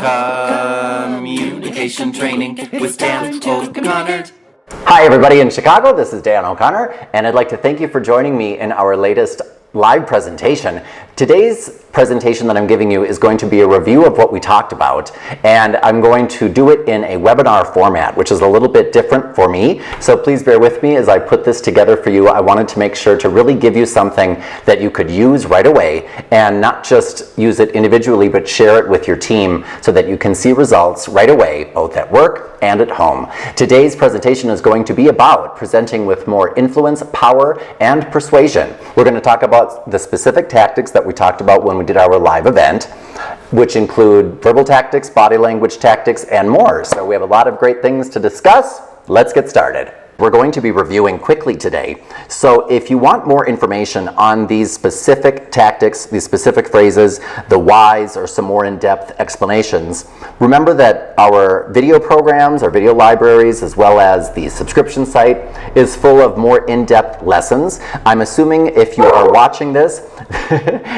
Communication training with Dan O'Connor. Hi everybody in Chicago, this is Dan O'Connor, and I'd like to thank you for joining me in our latest live presentation. Today's presentation that I'm giving you is going to be a review of what we talked about, and I'm going to do it in a webinar format, which is a little bit different for me. So please bear with me as I put this together for you. I wanted to make sure to really give you something that you could use right away, and not just use it individually, but share it with your team so that you can see results right away, both at work and at home. Today's presentation is going to be about presenting with more influence, power, and persuasion. We're going to talk about the specific tactics that we talked about when we did our live event, which include verbal tactics, body language tactics, and more. So we have a lot of great things to discuss. Let's get started. We're going to be reviewing quickly today. So if you want more information on these specific tactics, these specific phrases, the whys, or some more in-depth explanations, remember that our video programs, our video libraries, as well as the subscription site is full of more in-depth lessons. I'm assuming if you are watching this,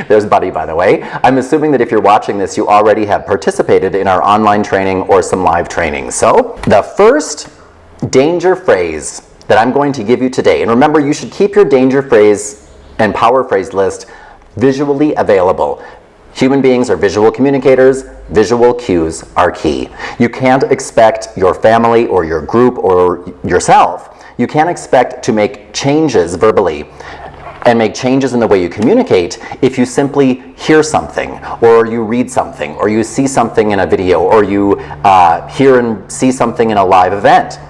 there's Buddy by the way, I'm assuming that if you're watching this, you already have participated in our online training or some live training. So the first danger phrase that I'm going to give you today, and remember you should keep your danger phrase and power phrase list visually available. Human beings are visual communicators. Visual cues are key. You can't expect your family or your group or yourself, you can't expect to make changes verbally and make changes in the way you communicate if you simply hear something, or you read something, or you see something in a video, or you hear and see something in a live event.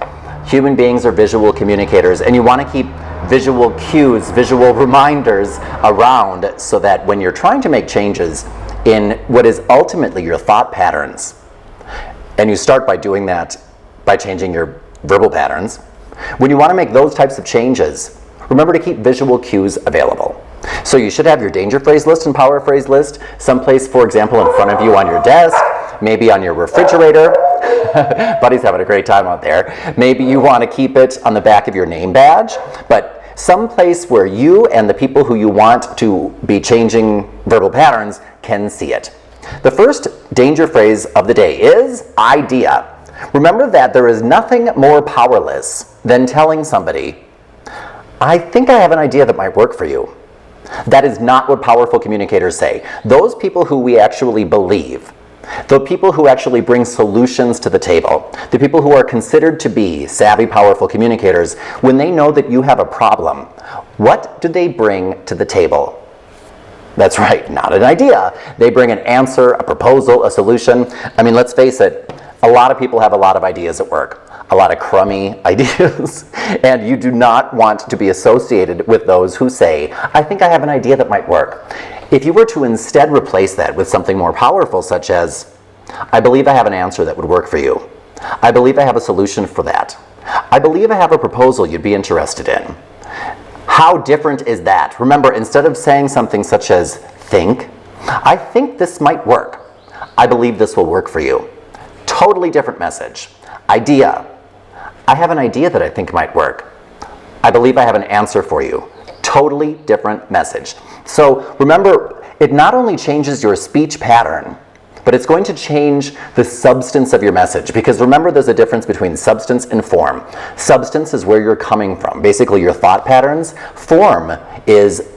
Human beings are visual communicators, and you want to keep visual cues, visual reminders around so that when you're trying to make changes in what is ultimately your thought patterns, and you start by doing that by changing your verbal patterns, when you want to make those types of changes, remember to keep visual cues available. So you should have your danger phrase list and power phrase list someplace, for example, in front of you on your desk, maybe on your refrigerator. Buddy's having a great time out there. Maybe you want to keep it on the back of your name badge, but someplace where you and the people who you want to be changing verbal patterns can see it. The first danger phrase of the day is idea. Remember that there is nothing more powerless than telling somebody, I think I have an idea that might work for you. That is not what powerful communicators say. Those people who we actually believe, the people who actually bring solutions to the table, the people who are considered to be savvy, powerful communicators, when they know that you have a problem, what do they bring to the table? That's right, not an idea. They bring an answer, a proposal, a solution. I mean, let's face it, a lot of people have a lot of ideas at work, a lot of crummy ideas, and you do not want to be associated with those who say, I think I have an idea that might work. If you were to instead replace that with something more powerful, such as, I believe I have an answer that would work for you. I believe I have a solution for that. I believe I have a proposal you'd be interested in. How different is that? Remember, instead of saying something such as, think, I think this might work. I believe this will work for you. Totally different message. Idea. I have an idea that I think might work. I believe I have an answer for you. Totally different message. So remember, it not only changes your speech pattern, but it's going to change the substance of your message. Because remember, there's a difference between substance and form. Substance is where you're coming from, basically your thought patterns. Form is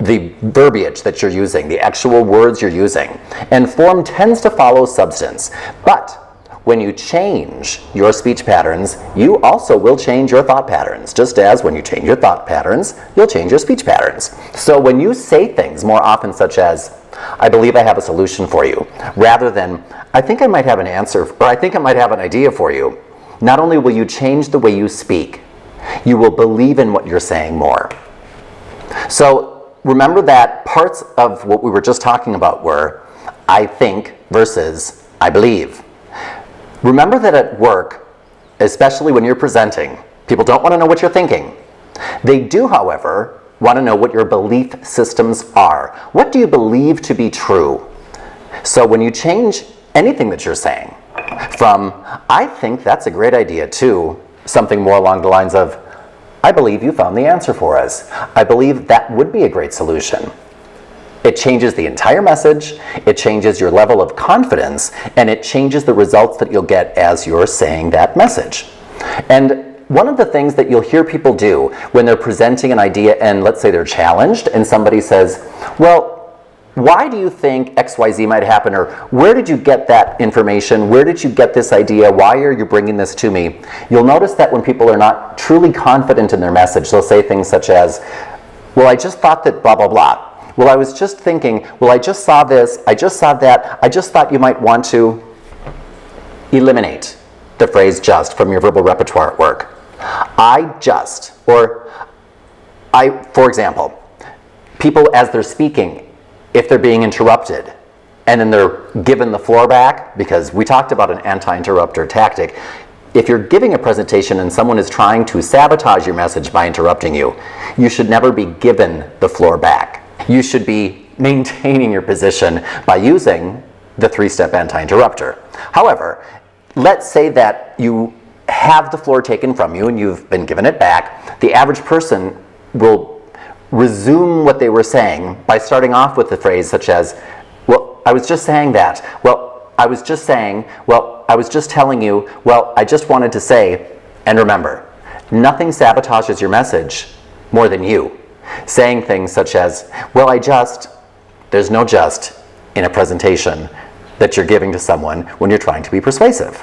the verbiage that you're using, the actual words you're using. And form tends to follow substance. But when you change your speech patterns, you also will change your thought patterns. Just as when you change your thought patterns, you'll change your speech patterns. So when you say things more often such as, I believe I have a solution for you, rather than, I think I might have an answer, or I think I might have an idea for you, not only will you change the way you speak, you will believe in what you're saying more. So remember that parts of what we were just talking about were, I think versus I believe. Remember that at work, especially when you're presenting, people don't want to know what you're thinking. They do, however, want to know what your belief systems are. What do you believe to be true? So when you change anything that you're saying from, I think that's a great idea, to something more along the lines of, I believe you found the answer for us. I believe that would be a great solution. It changes the entire message, it changes your level of confidence, and it changes the results that you'll get as you're saying that message. And one of the things that you'll hear people do when they're presenting an idea and let's say they're challenged and somebody says, well, why do you think XYZ might happen? Or where did you get that information? Where did you get this idea? Why are you bringing this to me? You'll notice that when people are not truly confident in their message, they'll say things such as, well, I just thought that blah, blah, blah. Well, I was just thinking, well, I just saw this, I just saw that, I just thought you might want to eliminate the phrase just from your verbal repertoire at work. I just, or for example, people as they're speaking, if they're being interrupted and then they're given the floor back, because we talked about an anti-interrupter tactic. If you're giving a presentation and someone is trying to sabotage your message by interrupting you, you should never be given the floor back. You should be maintaining your position by using the 3-step anti-interrupter. However, let's say that you have the floor taken from you and you've been given it back. The average person will resume what they were saying by starting off with the phrase such as, well, I was just saying that. Well, I was just saying, well, I was just telling you, well, I just wanted to say. And remember, nothing sabotages your message more than you saying things such as, well, there's no just in a presentation that you're giving to someone when you're trying to be persuasive.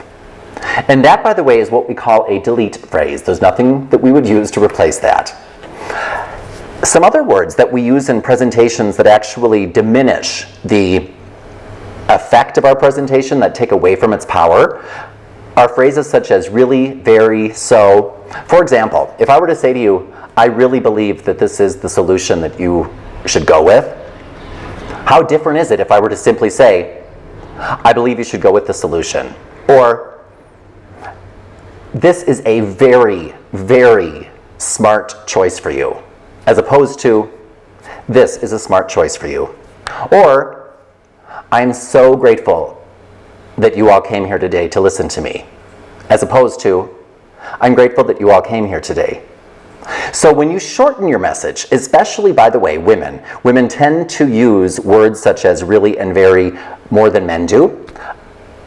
And that, by the way, is what we call a delete phrase. There's nothing that we would use to replace that. Some other words that we use in presentations that actually diminish the effect of our presentation, that take away from its power, are phrases such as really, very, so. For example, if I were to say to you, I really believe that this is the solution that you should go with, how different is it if I were to simply say, I believe you should go with the solution? Or, this is a very, very smart choice for you, as opposed to, this is a smart choice for you. Or, I'm so grateful that you all came here today to listen to me, as opposed to, I'm grateful that you all came here today. So when you shorten your message, especially, by the way, women tend to use words such as really and very more than men do.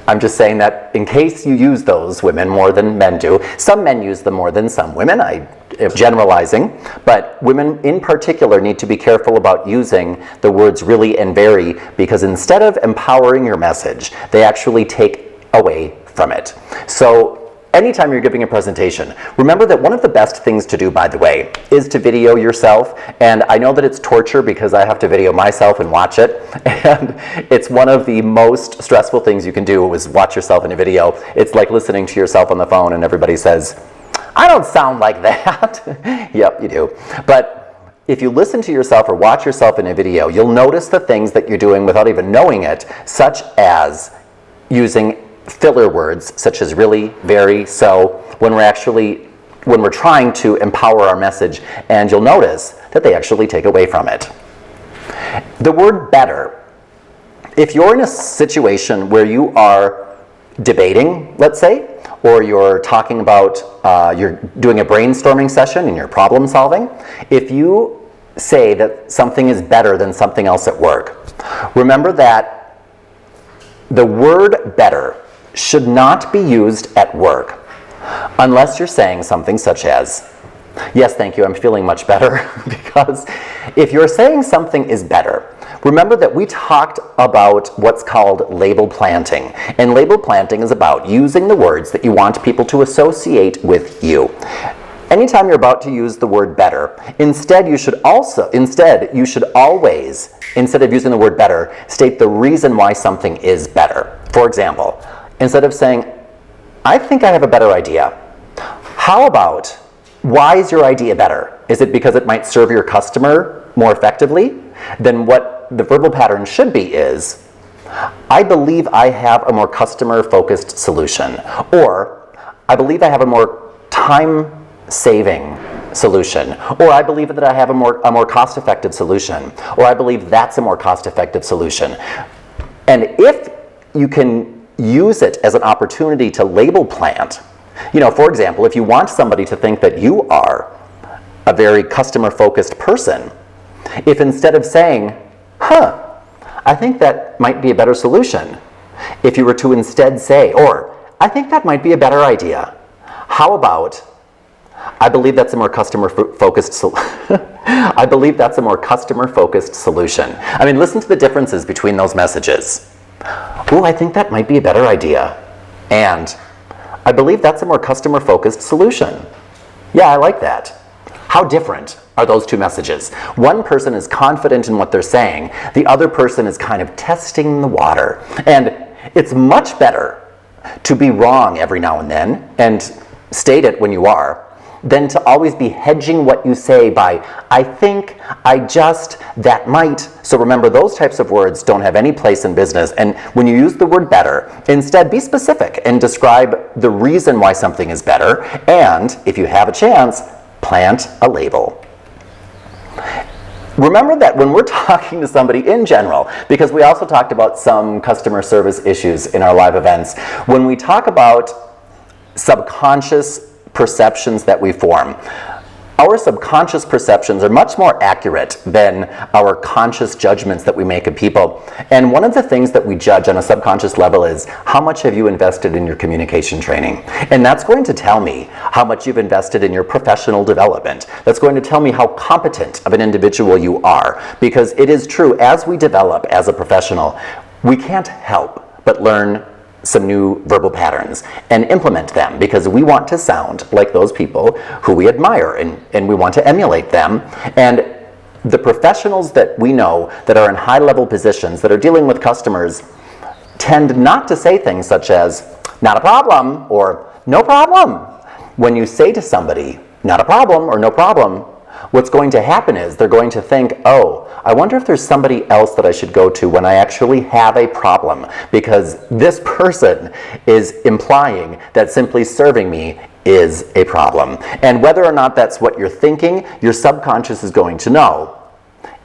I'm just saying that in case you use those, women, more than men do. Some men use them more than some women. I am generalizing, but women in particular need to be careful about using the words really and very, because instead of empowering your message, they actually take away from it. So anytime you're giving a presentation, remember that one of the best things to do, by the way, is to video yourself. And I know that it's torture because I have to video myself and watch it. And it's one of the most stressful things you can do is watch yourself in a video. It's like listening to yourself on the phone and everybody says, I don't sound like that. Yep, you do. But if you listen to yourself or watch yourself in a video, you'll notice the things that you're doing without even knowing it, such as using filler words such as really, very, so, when we're trying to empower our message, and you'll notice that they actually take away from it. The word better. If you're in a situation where you are debating, let's say, or you're talking about, you're doing a brainstorming session and you're problem solving, if you say that something is better than something else at work, remember that the word better should not be used at work unless you're saying something such as, yes, thank you, I'm feeling much better. Because if you're saying something is better, remember that we talked about what's called label planting. And label planting is about using the words that you want people to associate with you. Anytime you're about to use the word better, instead you should always, instead of using the word better, state the reason why something is better. For example, instead of saying, I think I have a better idea, how about, why is your idea better? Is it because it might serve your customer more effectively? Then what the verbal pattern should be is, I believe I have a more customer-focused solution. Or, I believe I have a more time-saving solution. Or, I believe that I have a more cost-effective solution. Or, I believe that's a more cost-effective solution. And if you can use it as an opportunity to label plant. For example, if you want somebody to think that you are a very customer-focused person, if instead of saying, I think that might be a better solution. If you were to instead say, or, I think that might be a better idea. How about, I believe that's a more customer-focused I believe that's a more customer-focused solution. I mean, listen to the differences between those messages. Ooh, I think that might be a better idea. And, I believe that's a more customer-focused solution. Yeah, I like that. How different are those two messages? One person is confident in what they're saying. The other person is kind of testing the water. And it's much better to be wrong every now and then and state it when you are, than to always be hedging what you say by, I think, I just, that might. So remember, those types of words don't have any place in business. And when you use the word better, instead be specific and describe the reason why something is better. And if you have a chance, plant a label. Remember that when we're talking to somebody in general, because we also talked about some customer service issues in our live events, when we talk about subconscious perceptions that we form, our subconscious perceptions are much more accurate than our conscious judgments that we make of people. And one of the things that we judge on a subconscious level is, how much have you invested in your communication training? And that's going to tell me how much you've invested in your professional development. That's going to tell me how competent of an individual you are. Because it is true, as we develop as a professional, we can't help but learn some new verbal patterns and implement them, because we want to sound like those people who we admire, and we want to emulate them. And the professionals that we know that are in high-level positions that are dealing with customers tend not to say things such as, not a problem, or no problem. When you say to somebody, not a problem, or no problem, what's going to happen is they're going to think, oh, I wonder if there's somebody else that I should go to when I actually have a problem, because this person is implying that simply serving me is a problem. And whether or not that's what you're thinking, your subconscious is going to know.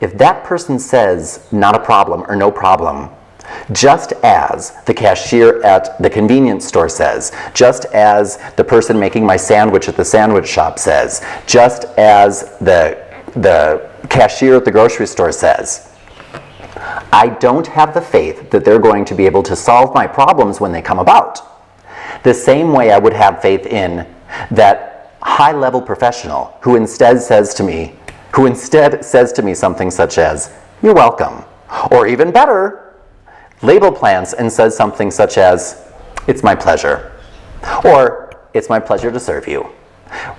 If that person says not a problem or no problem, just as the cashier at the convenience store says, just as the person making my sandwich at the sandwich shop says, just as the cashier at the grocery store says, I don't have the faith that they're going to be able to solve my problems when they come about. The same way I would have faith in that high-level professional who instead says to me something such as, you're welcome. Or even better, label plants and says something such as, it's my pleasure. Or, it's my pleasure to serve you.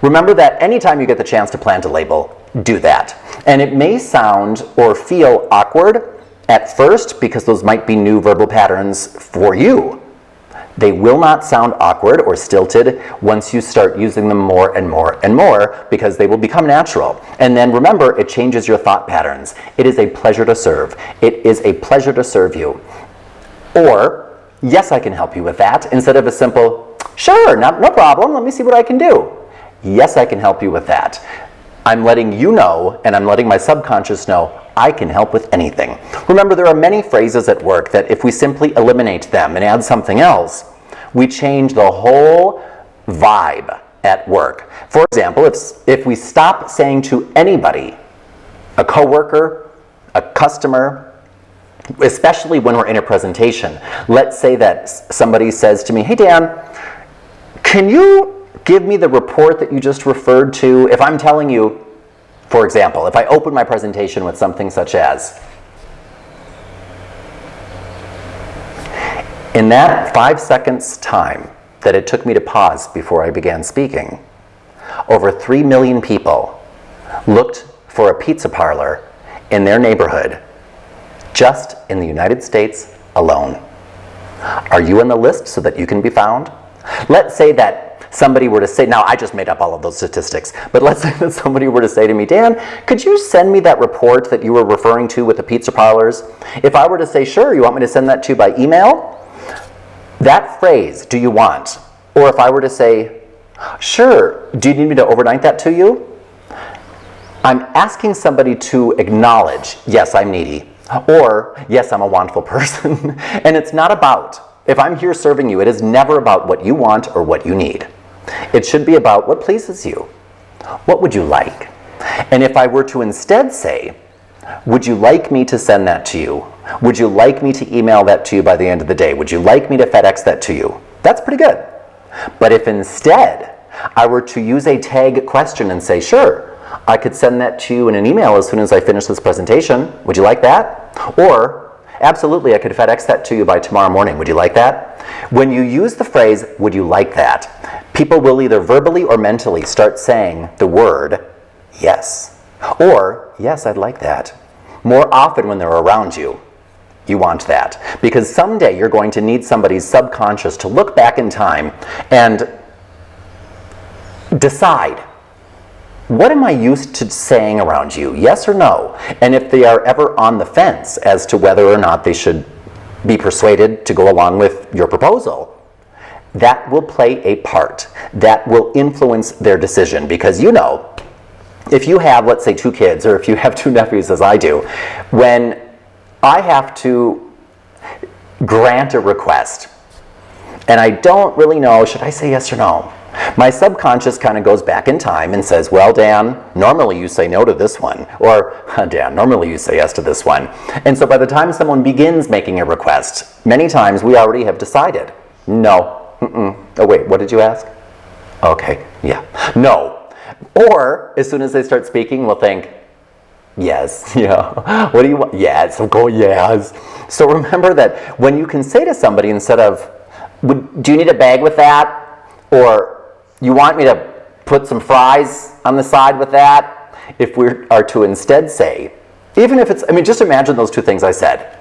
Remember that anytime you get the chance to plant a label, do that. And it may sound or feel awkward at first, because those might be new verbal patterns for you. They will not sound awkward or stilted once you start using them more and more and more, because they will become natural. And then remember, it changes your thought patterns. It is a pleasure to serve. It is a pleasure to serve you. Or, yes, I can help you with that, instead of a simple, sure, no problem, let me see what I can do. Yes, I can help you with that. I'm letting you know, and I'm letting my subconscious know, I can help with anything. Remember, there are many phrases at work that if we simply eliminate them and add something else, we change the whole vibe at work. For example, if we stop saying to anybody, a coworker, a customer, especially when we're in a presentation, let's say that somebody says to me, hey Dan, can you give me the report that you just referred to? If I'm telling you, for example, if I open my presentation with something such as, in that 5 seconds time that it took me to pause before I began speaking, over 3 million people looked for a pizza parlor in their neighborhood, just in the United States alone. Are you on the list so that you can be found? Let's say that somebody were to say, now I just made up all of those statistics, but let's say that somebody were to say to me, Dan, could you send me that report that you were referring to with the pizza parlors? If I were to say, sure, you want me to send that to you by email? That phrase, do you want? Or if I were to say, sure, do you need me to overnight that to you? I'm asking somebody to acknowledge, yes, I'm needy, or yes, I'm a wantful person. And it's not about, if I'm here serving you, it is never about what you want or what you need. It should be about what pleases you. What would you like? And if I were to instead say, Would you like me to send that to you? Would you like me to email that to you by the end of the day? Would you like me to FedEx that to you? That's pretty good. But if instead I were to use a tag question and say, sure, I could send that to you in an email as soon as I finish this presentation. Would you like that? Or, absolutely, I could FedEx that to you by tomorrow morning. Would you like that? When you use the phrase, would you like that, people will either verbally or mentally start saying the word yes. Or, yes, I'd like that. More often when they're around you, you want that. Because someday you're going to need somebody's subconscious to look back in time and decide, what am I used to saying around you, yes or no? And if they are ever on the fence as to whether or not they should be persuaded to go along with your proposal, that will play a part. That will influence their decision. Because you know, if you have, let's say, 2 kids, or if you have 2 nephews as I do, when I have to grant a request, and I don't really know, should I say yes or no? My subconscious kind of goes back in time and says, well, Dan, normally you say no to this one. Or, Dan, normally you say yes to this one. And so by the time someone begins making a request, many times we already have decided, no, oh wait, what did you ask? Okay, yeah, no. Or, as soon as they start speaking, we'll think, yes, yeah, what do you want? Yes, go yes. So remember that when you can say to somebody instead of, do you need a bag with that? Or, you want me to put some fries on the side with that? If we are to instead say, even if it's, I mean, just imagine those 2 things I said.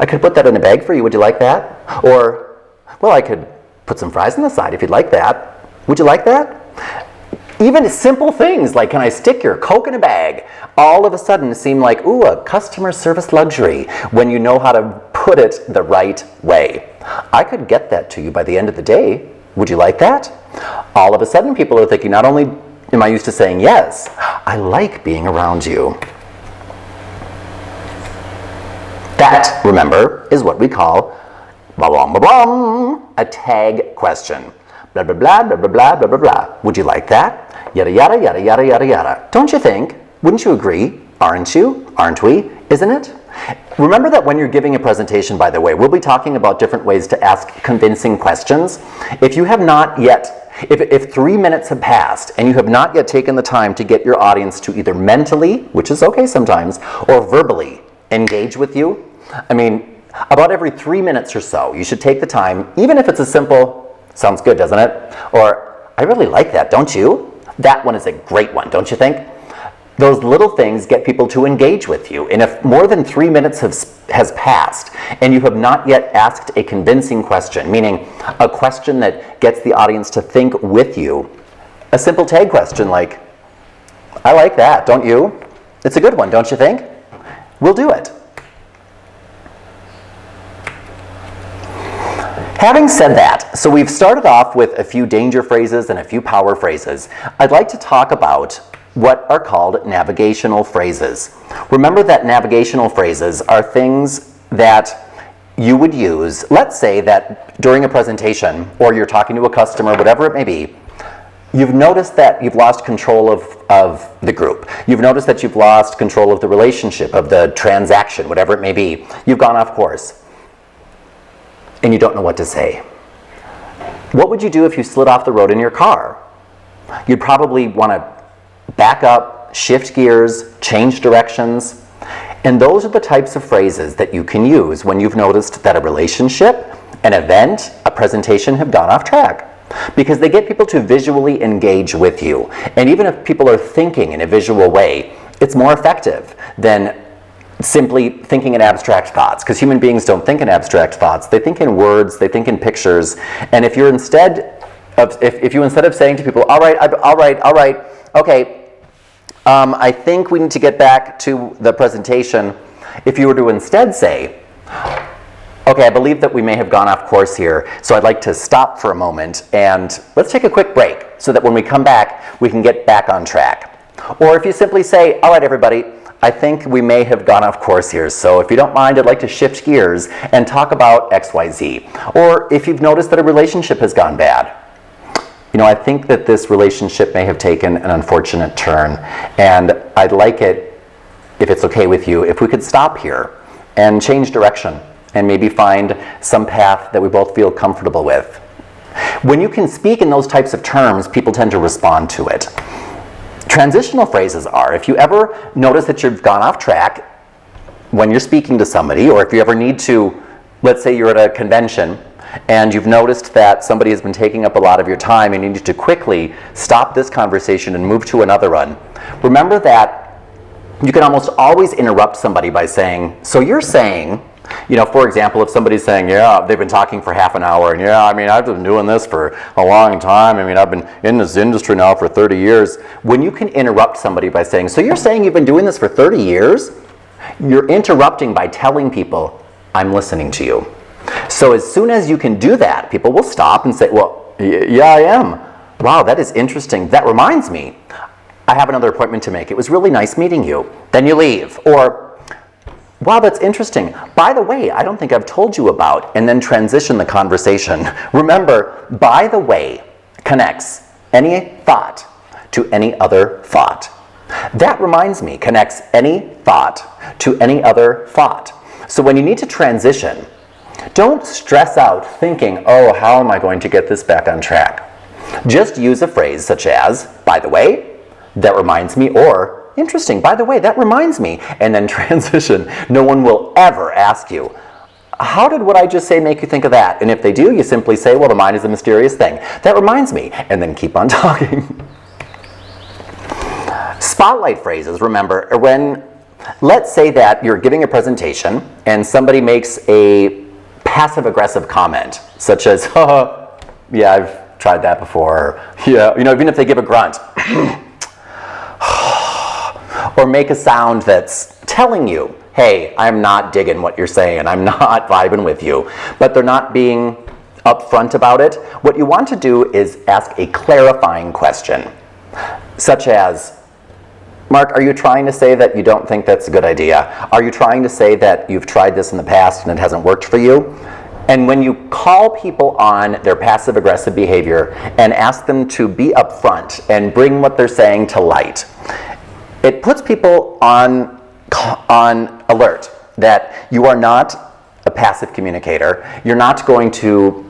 I could put that in a bag for you, would you like that? Or, well, I could put some fries on the side if you'd like that. Would you like that? Even simple things like, can I stick your Coke in a bag? All of a sudden seem like, ooh, a customer service luxury when you know how to put it the right way. I could get that to you by the end of the day. Would you like that? All of a sudden people are thinking, not only am I used to saying yes, I like being around you. That, remember, is what we call a tag question. Blah, blah, blah, blah, blah, blah, blah, blah, blah. Would you like that? Yada, yada, yada, yada, yada, yada. Don't you think? Wouldn't you agree? Aren't you? Aren't we? Isn't it? Remember that when you're giving a presentation, by the way, we'll be talking about different ways to ask convincing questions. If you have not yet, if 3 minutes have passed and you have not yet taken the time to get your audience to either mentally, which is okay sometimes, or verbally engage with you, I mean, about every 3 minutes or so, you should take the time, even if it's a simple, sounds good, doesn't it? Or, I really like that, don't you? That one is a great one, don't you think? Those little things get people to engage with you. And if more than 3 minutes has passed and you have not yet asked a convincing question, meaning a question that gets the audience to think with you, a simple tag question like, I like that, don't you? It's a good one, don't you think? We'll do it. Having said that, so we've started off with a few danger phrases and a few power phrases. I'd like to talk about what are called navigational phrases. Remember that navigational phrases are things that you would use. Let's say that during a presentation, or you're talking to a customer, whatever it may be, you've noticed that you've lost control of the group. You've noticed that you've lost control of the relationship, of the transaction, whatever it may be. You've gone off course, and you don't know what to say. What would you do if you slid off the road in your car? You'd probably want to back up, shift gears, change directions. And those are the types of phrases that you can use when you've noticed that a relationship, an event, a presentation have gone off track. Because they get people to visually engage with you. And even if people are thinking in a visual way, it's more effective than simply thinking in abstract thoughts. Because human beings don't think in abstract thoughts. They think in words, they think in pictures. And if you instead of saying to people, all right, okay, I think we need to get back to the presentation. If you were to instead say, okay, I believe that we may have gone off course here, so I'd like to stop for a moment and let's take a quick break so that when we come back, we can get back on track. Or if you simply say, all right, everybody, I think we may have gone off course here, so if you don't mind, I'd like to shift gears and talk about XYZ. Or if you've noticed that a relationship has gone bad. You know, I think that this relationship may have taken an unfortunate turn, and I'd like it if it's okay with you, if we could stop here and change direction and maybe find some path that we both feel comfortable with. When you can speak in those types of terms, people tend to respond to it. Transitional phrases are, if you ever notice that you've gone off track when you're speaking to somebody, or if you ever need to, let's say you're at a convention and you've noticed that somebody has been taking up a lot of your time and you need to quickly stop this conversation and move to another one, remember that you can almost always interrupt somebody by saying, so you're saying, for example, if somebody's saying, yeah, they've been talking for half an hour, and yeah, I've been doing this for a long time. I've been in this industry now for 30 years. When you can interrupt somebody by saying, so you're saying you've been doing this for 30 years? You're interrupting by telling people, I'm listening to you. So as soon as you can do that, people will stop and say, well, yeah, I am. Wow, that is interesting. That reminds me, I have another appointment to make. It was really nice meeting you. Then you leave. Or, wow, that's interesting. By the way, I don't think I've told you about, and then transition the conversation. Remember, by the way connects any thought to any other thought. That reminds me, connects any thought to any other thought. So when you need to transition, don't stress out thinking, oh, how am I going to get this back on track? Just use a phrase such as, by the way, that reminds me, or interesting, by the way, that reminds me, and then transition. No one will ever ask you, how did what I just say make you think of that? And if they do, you simply say, well, the mind is a mysterious thing. That reminds me, and then keep on talking. Spotlight phrases, remember, when, let's say that you're giving a presentation and somebody makes a passive-aggressive comment, such as, yeah, I've tried that before. Yeah, even if they give a grunt. Or make a sound that's telling you, hey, I'm not digging what you're saying, I'm not vibing with you, but they're not being upfront about it. What you want to do is ask a clarifying question, such as, Mark, are you trying to say that you don't think that's a good idea? Are you trying to say that you've tried this in the past and it hasn't worked for you? And when you call people on their passive-aggressive behavior and ask them to be upfront and bring what they're saying to light, it puts people on alert that you are not a passive communicator. You're not going to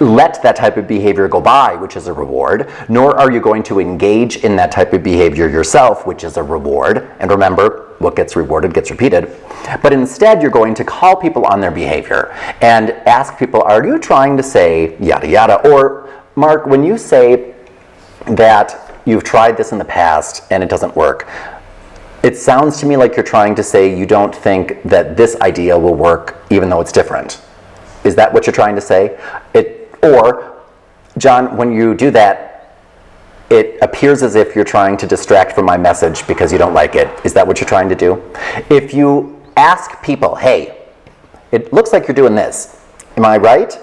let that type of behavior go by, which is a reward, nor are you going to engage in that type of behavior yourself, which is a reward. And remember, what gets rewarded gets repeated. But instead, you're going to call people on their behavior and ask people, are you trying to say yada yada? Or, Mark, when you say that you've tried this in the past and it doesn't work, it sounds to me like you're trying to say you don't think that this idea will work even though it's different. Is that what you're trying to say? Or, John, when you do that, it appears as if you're trying to distract from my message because you don't like it. Is that what you're trying to do? If you ask people, hey, it looks like you're doing this. Am I right?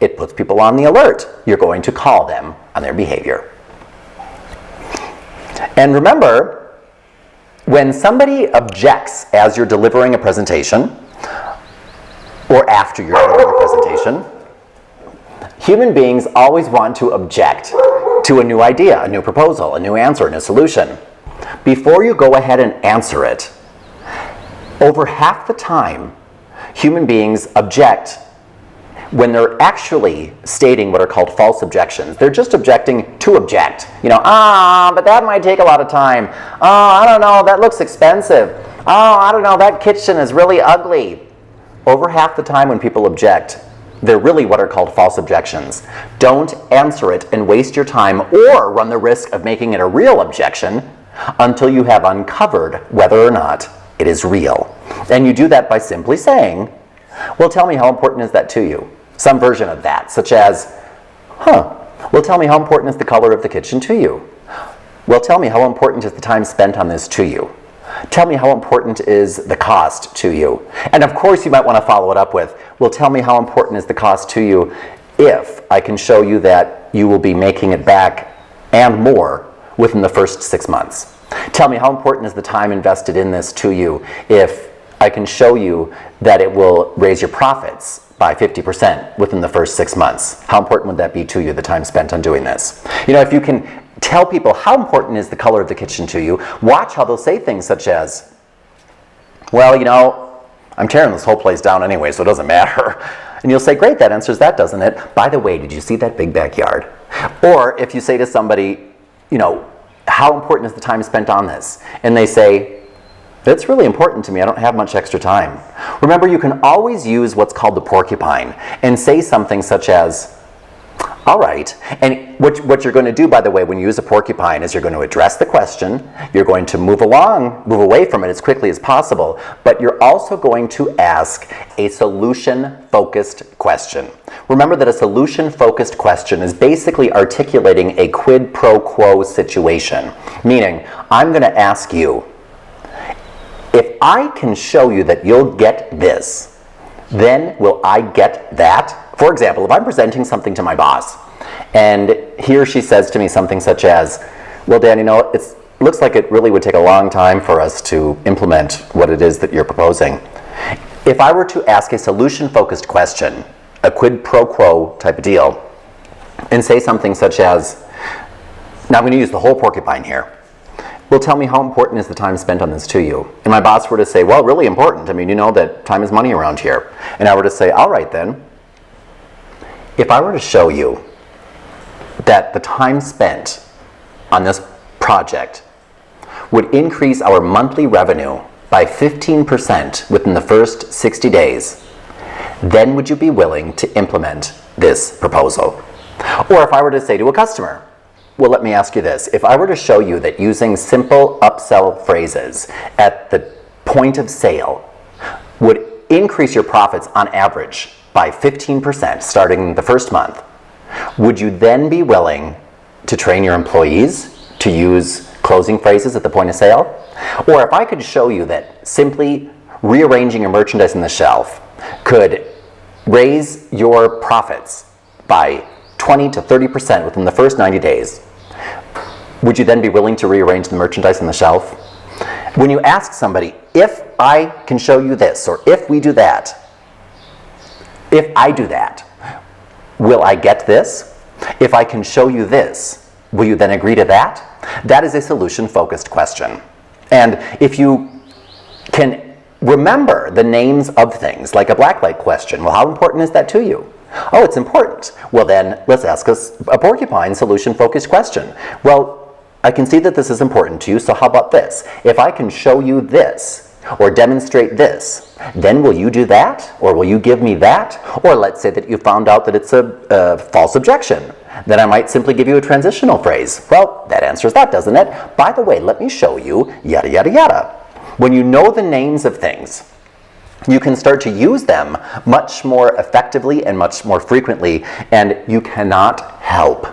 It puts people on the alert. You're going to call them on their behavior. And remember, when somebody objects as you're delivering a presentation, or after you're delivering a presentation, human beings always want to object to a new idea, a new proposal, a new answer, a new solution. Before you go ahead and answer it, over half the time, human beings object when they're actually stating what are called false objections. They're just objecting to object. But that might take a lot of time. Oh, I don't know, that looks expensive. Oh, I don't know, that kitchen is really ugly. Over half the time when people object, they're really what are called false objections. Don't answer it and waste your time or run the risk of making it a real objection until you have uncovered whether or not it is real. And you do that by simply saying, well, tell me how important is that to you? Some version of that, such as, well, tell me how important is the color of the kitchen to you? Well, tell me how important is the time spent on this to you? Tell me how important is the cost to you? And of course, you might want to follow it up with, well, tell me how important is the cost to you if I can show you that you will be making it back and more within the first 6 months. Tell me how important is the time invested in this to you if I can show you that it will raise your profits by 50% within the first 6 months. How important would that be to you, the time spent on doing this? If you can tell people how important is the color of the kitchen to you, watch how they'll say things such as, well, you know, I'm tearing this whole place down anyway, so it doesn't matter. And you'll say, great, that answers that, doesn't it? By the way, did you see that big backyard? Or if you say to somebody, you know, how important is the time spent on this? And they say, it's really important to me, I don't have much extra time. Remember, you can always use what's called the porcupine and say something such as, all right. And what you're going to do, by the way, when you use a porcupine is you're going to address the question, you're going to move away from it as quickly as possible, but you're also going to ask a solution-focused question. Remember that a solution-focused question is basically articulating a quid pro quo situation, meaning I'm going to ask you, if I can show you that you'll get this, then will I get that? For example, if I'm presenting something to my boss, and he or she says to me something such as, well, Dan, you know, it looks like it really would take a long time for us to implement what it is that you're proposing. If I were to ask a solution-focused question, a quid pro quo type of deal, and say something such as, now I'm going to use the whole porcupine here. Well, tell me, how important is the time spent on this to you? And my boss were to say, well, really important. I mean, you know that time is money around here. And I were to say, all right then. If I were to show you that the time spent on this project would increase our monthly revenue by 15% within the first 60 days, then would you be willing to implement this proposal? Or if I were to say to a customer, well, let me ask you this. If I were to show you that using simple upsell phrases at the point of sale would increase your profits on average by 15% starting the first month, would you then be willing to train your employees to use closing phrases at the point of sale? Or if I could show you that simply rearranging your merchandise on the shelf could raise your profits by 20 to 30% within the first 90 days, would you then be willing to rearrange the merchandise on the shelf? When you ask somebody, if I can show you this, or if we do that, if I do that, will I get this? If I can show you this, will you then agree to that? That is a solution-focused question. And if you can remember the names of things, like a blacklight question, well, how important is that to you? Oh, it's important. Well, then let's ask us a porcupine solution-focused question. Well, I can see that this is important to you, so how about this? If I can show you this, or demonstrate this, then will you do that? Or will you give me that? Or let's say that you found out that it's a false objection. Then I might simply give you a transitional phrase. Well, that answers that, doesn't it? By the way, let me show you yada, yada, yada. When you know the names of things, you can start to use them much more effectively and much more frequently, and you cannot help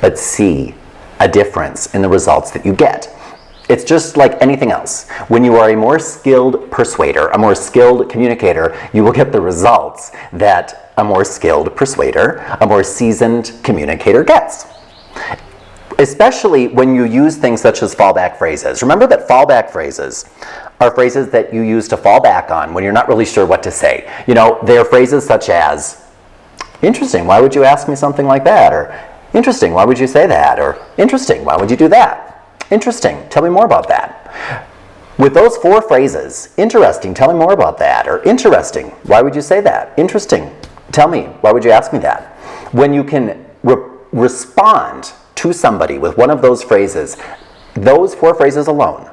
but see a difference in the results that you get. It's just like anything else. When you are a more skilled persuader, a more skilled communicator, you will get the results that a more skilled persuader, a more seasoned communicator gets. Especially when you use things such as fallback phrases. Remember that fallback phrases are phrases that you use to fall back on when you're not really sure what to say. You know, they're phrases such as, interesting, why would you ask me something like that? Or, interesting, why would you say that? Or, interesting, why would you do that? Interesting, tell me more about that. With those four phrases, interesting, tell me more about that, or interesting, why would you say that? Interesting, tell me, why would you ask me that? When you can respond to somebody with one of those phrases, those four phrases alone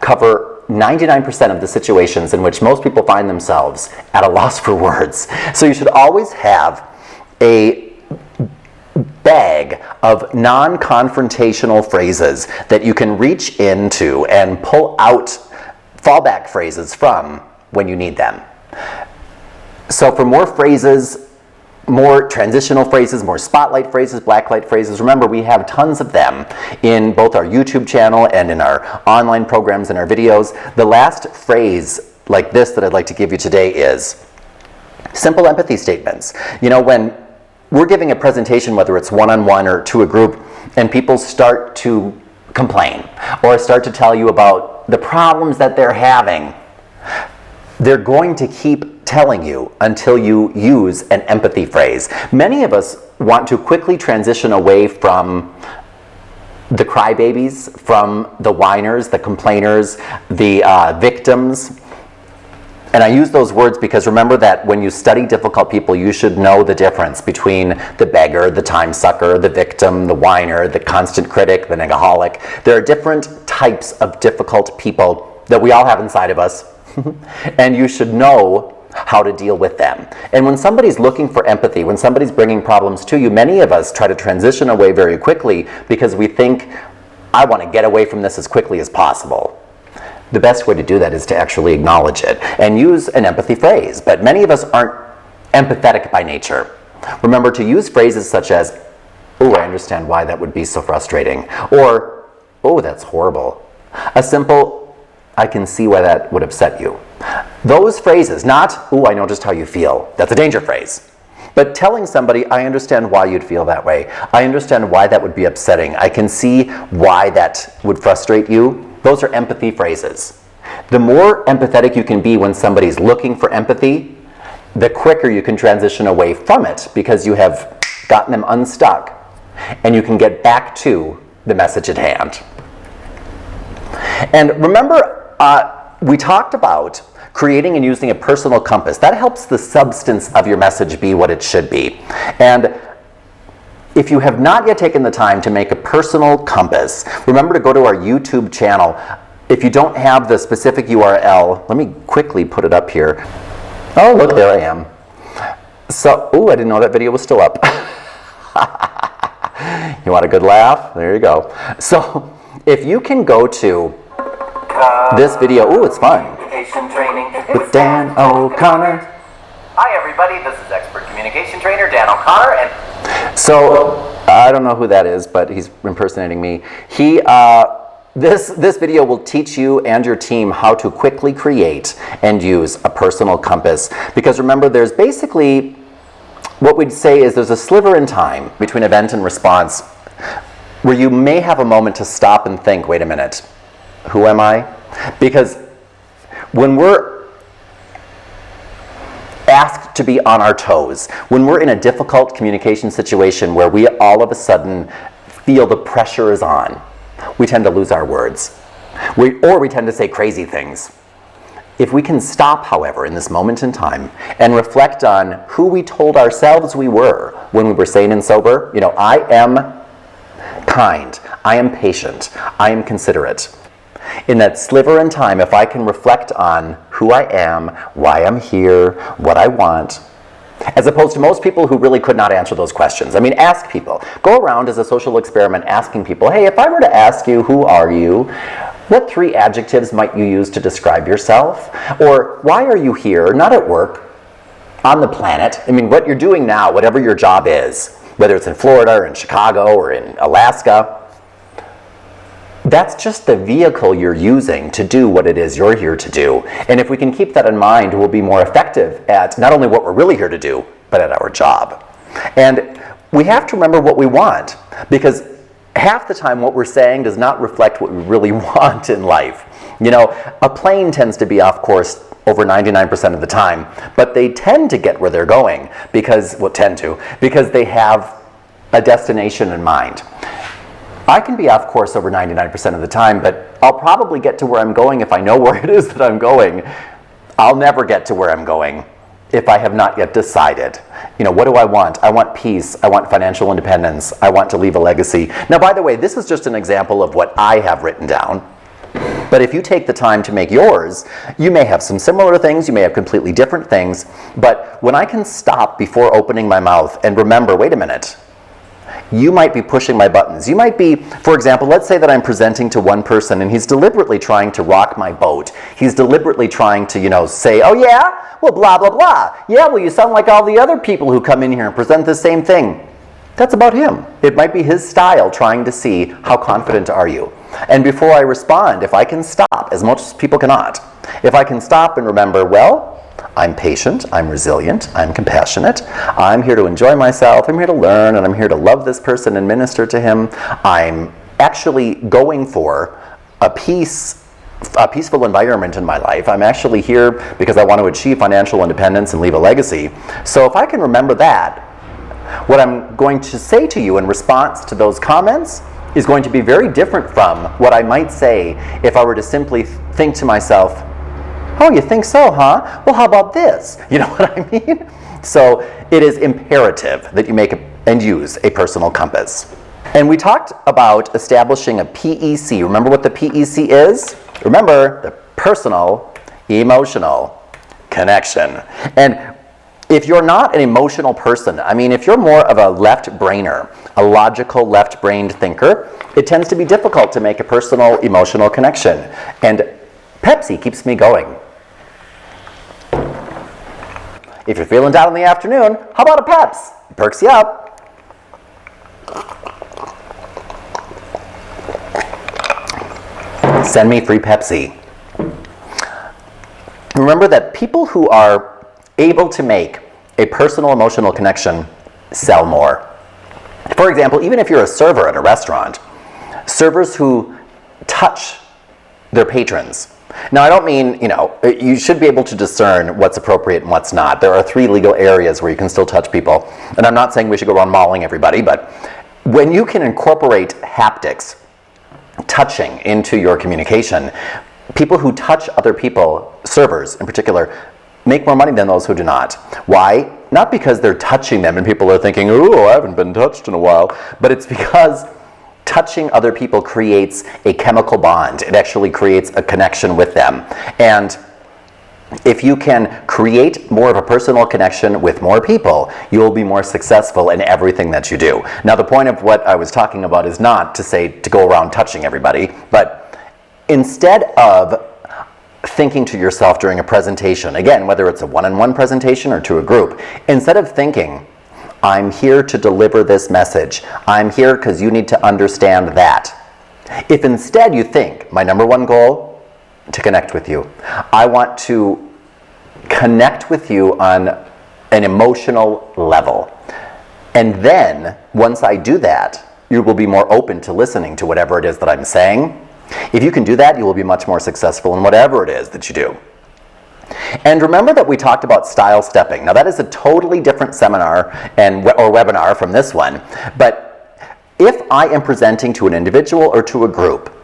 cover 99% of the situations in which most people find themselves at a loss for words. So you should always have a bag of non-confrontational phrases that you can reach into and pull out fallback phrases from when you need them. So for more phrases, more transitional phrases, more spotlight phrases, blacklight phrases, remember we have tons of them in both our YouTube channel and in our online programs and our videos. The last phrase like this that I'd like to give you today is simple empathy statements. You know, when we're giving a presentation, whether it's one-on-one or to a group, and people start to complain or start to tell you about the problems that they're having, they're going to keep telling you until you use an empathy phrase. Many of us want to quickly transition away from the crybabies from the whiners, the complainers, the victims. And I use those words because remember that when you study difficult people, you should know the difference between the beggar, the time sucker, the victim, the whiner, the constant critic, the negaholic. There are different types of difficult people that we all have inside of us. And you should know how to deal with them. And when somebody's looking for empathy, when somebody's bringing problems to you, many of us try to transition away very quickly because we think, I want to get away from this as quickly as possible. The best way to do that is to actually acknowledge it and use an empathy phrase. But many of us aren't empathetic by nature. Remember to use phrases such as, oh, I understand why that would be so frustrating. Or, oh, that's horrible. A simple, I can see why that would upset you. Those phrases, not, oh, I know just how you feel. That's a danger phrase. But telling somebody, I understand why you'd feel that way. I understand why that would be upsetting. I can see why that would frustrate you. Those are empathy phrases. The more empathetic you can be when somebody's looking for empathy, the quicker you can transition away from it because you have gotten them unstuck and you can get back to the message at hand. And remember, we talked about creating and using a personal compass. That helps the substance of your message be what it should be. And if you have not yet taken the time to make a personal compass, remember to go to our YouTube channel. If you don't have the specific URL, let me quickly put it up here. Oh, look, there I am. So, oh, I didn't know that video was still up. You want a good laugh? There you go. So, if you can go to this video, oh, it's fun. Training With Dan O'Connor. Hi everybody, this is expert communication trainer Dan O'Connor, and so I don't know who that is, but he's impersonating me. This video will teach you and your team how to quickly create and use a personal compass. Because remember, there's basically, what we'd say is there's a sliver in time between event and response where you may have a moment to stop and think, wait a minute, who am I? Because when we're asked to be on our toes, when we're in a difficult communication situation where we all of a sudden feel the pressure is on, we tend to lose our words. Or we tend to say crazy things. If we can stop, however, in this moment in time and reflect on who we told ourselves we were when we were sane and sober, you know, I am kind, I am patient, I am considerate. In that sliver in time, if I can reflect on who I am, why I'm here, what I want, as opposed to most people who really could not answer those questions. I mean, ask people. Go around as a social experiment asking people, hey, if I were to ask you, who are you? What 3 adjectives might you use to describe yourself? Or why are you here, not at work, on the planet? I mean, what you're doing now, whatever your job is, whether it's in Florida or in Chicago or in Alaska, that's just the vehicle you're using to do what it is you're here to do. And if we can keep that in mind, we'll be more effective at not only what we're really here to do, but at our job. And we have to remember what we want, because half the time what we're saying does not reflect what we really want in life. You know, a plane tends to be off course over 99% of the time, but they tend to get where they're going because they have a destination in mind. I can be off course over 99% of the time, but I'll probably get to where I'm going if I know where it is that I'm going. I'll never get to where I'm going if I have not yet decided. You know, what do I want? I want peace. I want financial independence. I want to leave a legacy. Now, by the way, this is just an example of what I have written down. But if you take the time to make yours, you may have some similar things, you may have completely different things, but when I can stop before opening my mouth and remember, wait a minute, you might be pushing my buttons. You might be, for example, let's say that I'm presenting to one person and he's deliberately trying to rock my boat. He's deliberately trying to, you know, say, oh yeah, well blah, blah, blah. Yeah, well you sound like all the other people who come in here and present the same thing. That's about him. It might be his style trying to see how confident are you. And before I respond, if I can stop, as most people cannot, if I can stop and remember, well, I'm patient, I'm resilient, I'm compassionate, I'm here to enjoy myself, I'm here to learn, and I'm here to love this person and minister to him. I'm actually going for a peaceful environment in my life. I'm actually here because I want to achieve financial independence and leave a legacy. So if I can remember that, what I'm going to say to you in response to those comments is going to be very different from what I might say if I were to simply think to myself, oh, you think so, huh? Well, how about this? You know what I mean? So it is imperative that you make and use a personal compass. And we talked about establishing a PEC. Remember what the PEC is? Remember, the personal emotional connection. And if you're not an emotional person, I mean, if you're more of a left-brainer, a logical left-brained thinker, it tends to be difficult to make a personal emotional connection. And Pepsi keeps me going. If you're feeling down in the afternoon, how about a Peps? It perks you up. Send me free Pepsi. Remember that people who are able to make a personal emotional connection sell more. For example, even if you're a server at a restaurant, servers who touch their patrons. Now, I don't mean, you should be able to discern what's appropriate and what's not. There are 3 legal areas where you can still touch people. And I'm not saying we should go around mauling everybody, but when you can incorporate haptics, touching, into your communication, people who touch other people, servers in particular, make more money than those who do not. Why? Not because they're touching them and people are thinking, oh, I haven't been touched in a while, but it's because touching other people creates a chemical bond. It actually creates a connection with them. And if you can create more of a personal connection with more people, you'll be more successful in everything that you do. Now, the point of what I was talking about is not to say to go around touching everybody, but instead of thinking to yourself during a presentation, again, whether it's a one-on-one presentation or to a group, instead of thinking, I'm here to deliver this message, I'm here because you need to understand that. If instead you think, my number one goal, to connect with you. I want to connect with you on an emotional level. And then, once I do that, you will be more open to listening to whatever it is that I'm saying. If you can do that, you will be much more successful in whatever it is that you do. And remember that we talked about style stepping. Now, that is a totally different seminar or webinar from this one. But if I am presenting to an individual or to a group,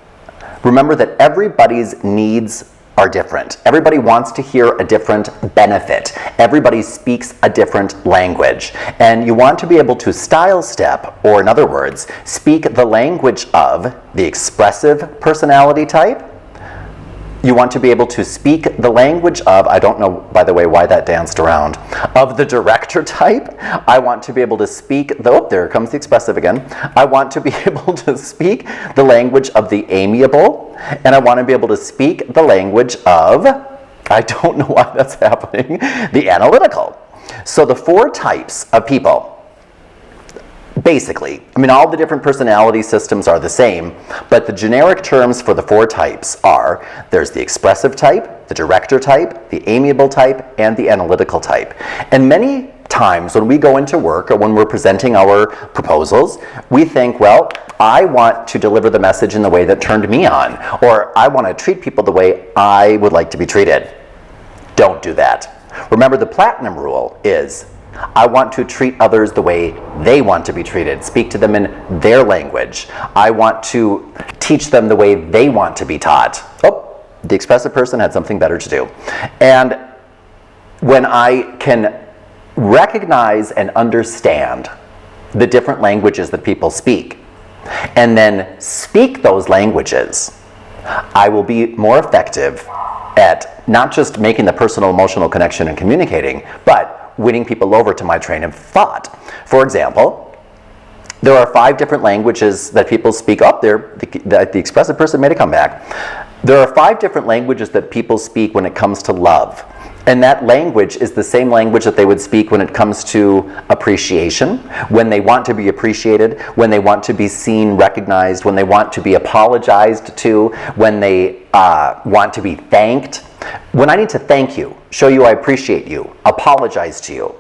remember that everybody's needs are different. Everybody wants to hear a different benefit. Everybody speaks a different language. And you want to be able to style step, or in other words, speak the language of the expressive personality type. You want to be able to speak the language of, I don't know, by the way, why that danced around, of the director type. I want to be able to speak, there comes the expressive again. I want to be able to speak the language of the amiable, and I want to be able to speak the language of, I don't know why that's happening, the analytical. So the 4 types of people, basically, all the different personality systems are the same, but the generic terms for the 4 types are, there's the expressive type, the director type, the amiable type, and the analytical type. And many times when we go into work or when we're presenting our proposals, we think, well, I want to deliver the message in the way that turned me on, or I want to treat people the way I would like to be treated. Don't do that. Remember, the platinum rule is, I want to treat others the way they want to be treated, speak to them in their language. I want to teach them the way they want to be taught. Oh, the expressive person had something better to do. And when I can recognize and understand the different languages that people speak, and then speak those languages, I will be more effective at not just making the personal emotional connection and communicating, but winning people over to my train of thought. For example, there are 5 different languages that people speak. The expressive person made a comeback. There are 5 different languages that people speak when it comes to love. And that language is the same language that they would speak when it comes to appreciation, when they want to be appreciated, when they want to be seen, recognized, when they want to be apologized to, when they want to be thanked. When I need to thank you, show you I appreciate you, apologize to you,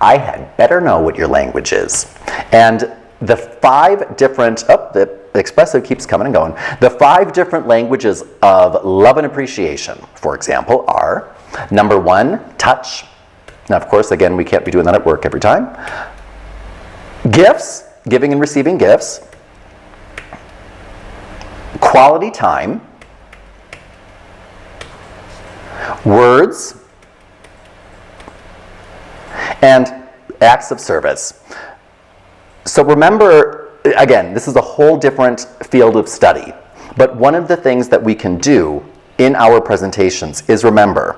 I had better know what your language is. And the 5 different, the expressive keeps coming and going. The 5 different languages of love and appreciation, for example, are number 1, touch. Now, of course, again, we can't be doing that at work every time. Gifts, giving and receiving gifts. quality time, words, and acts of service. So remember, again, this is a whole different field of study, but one of the things that we can do in our presentations is remember,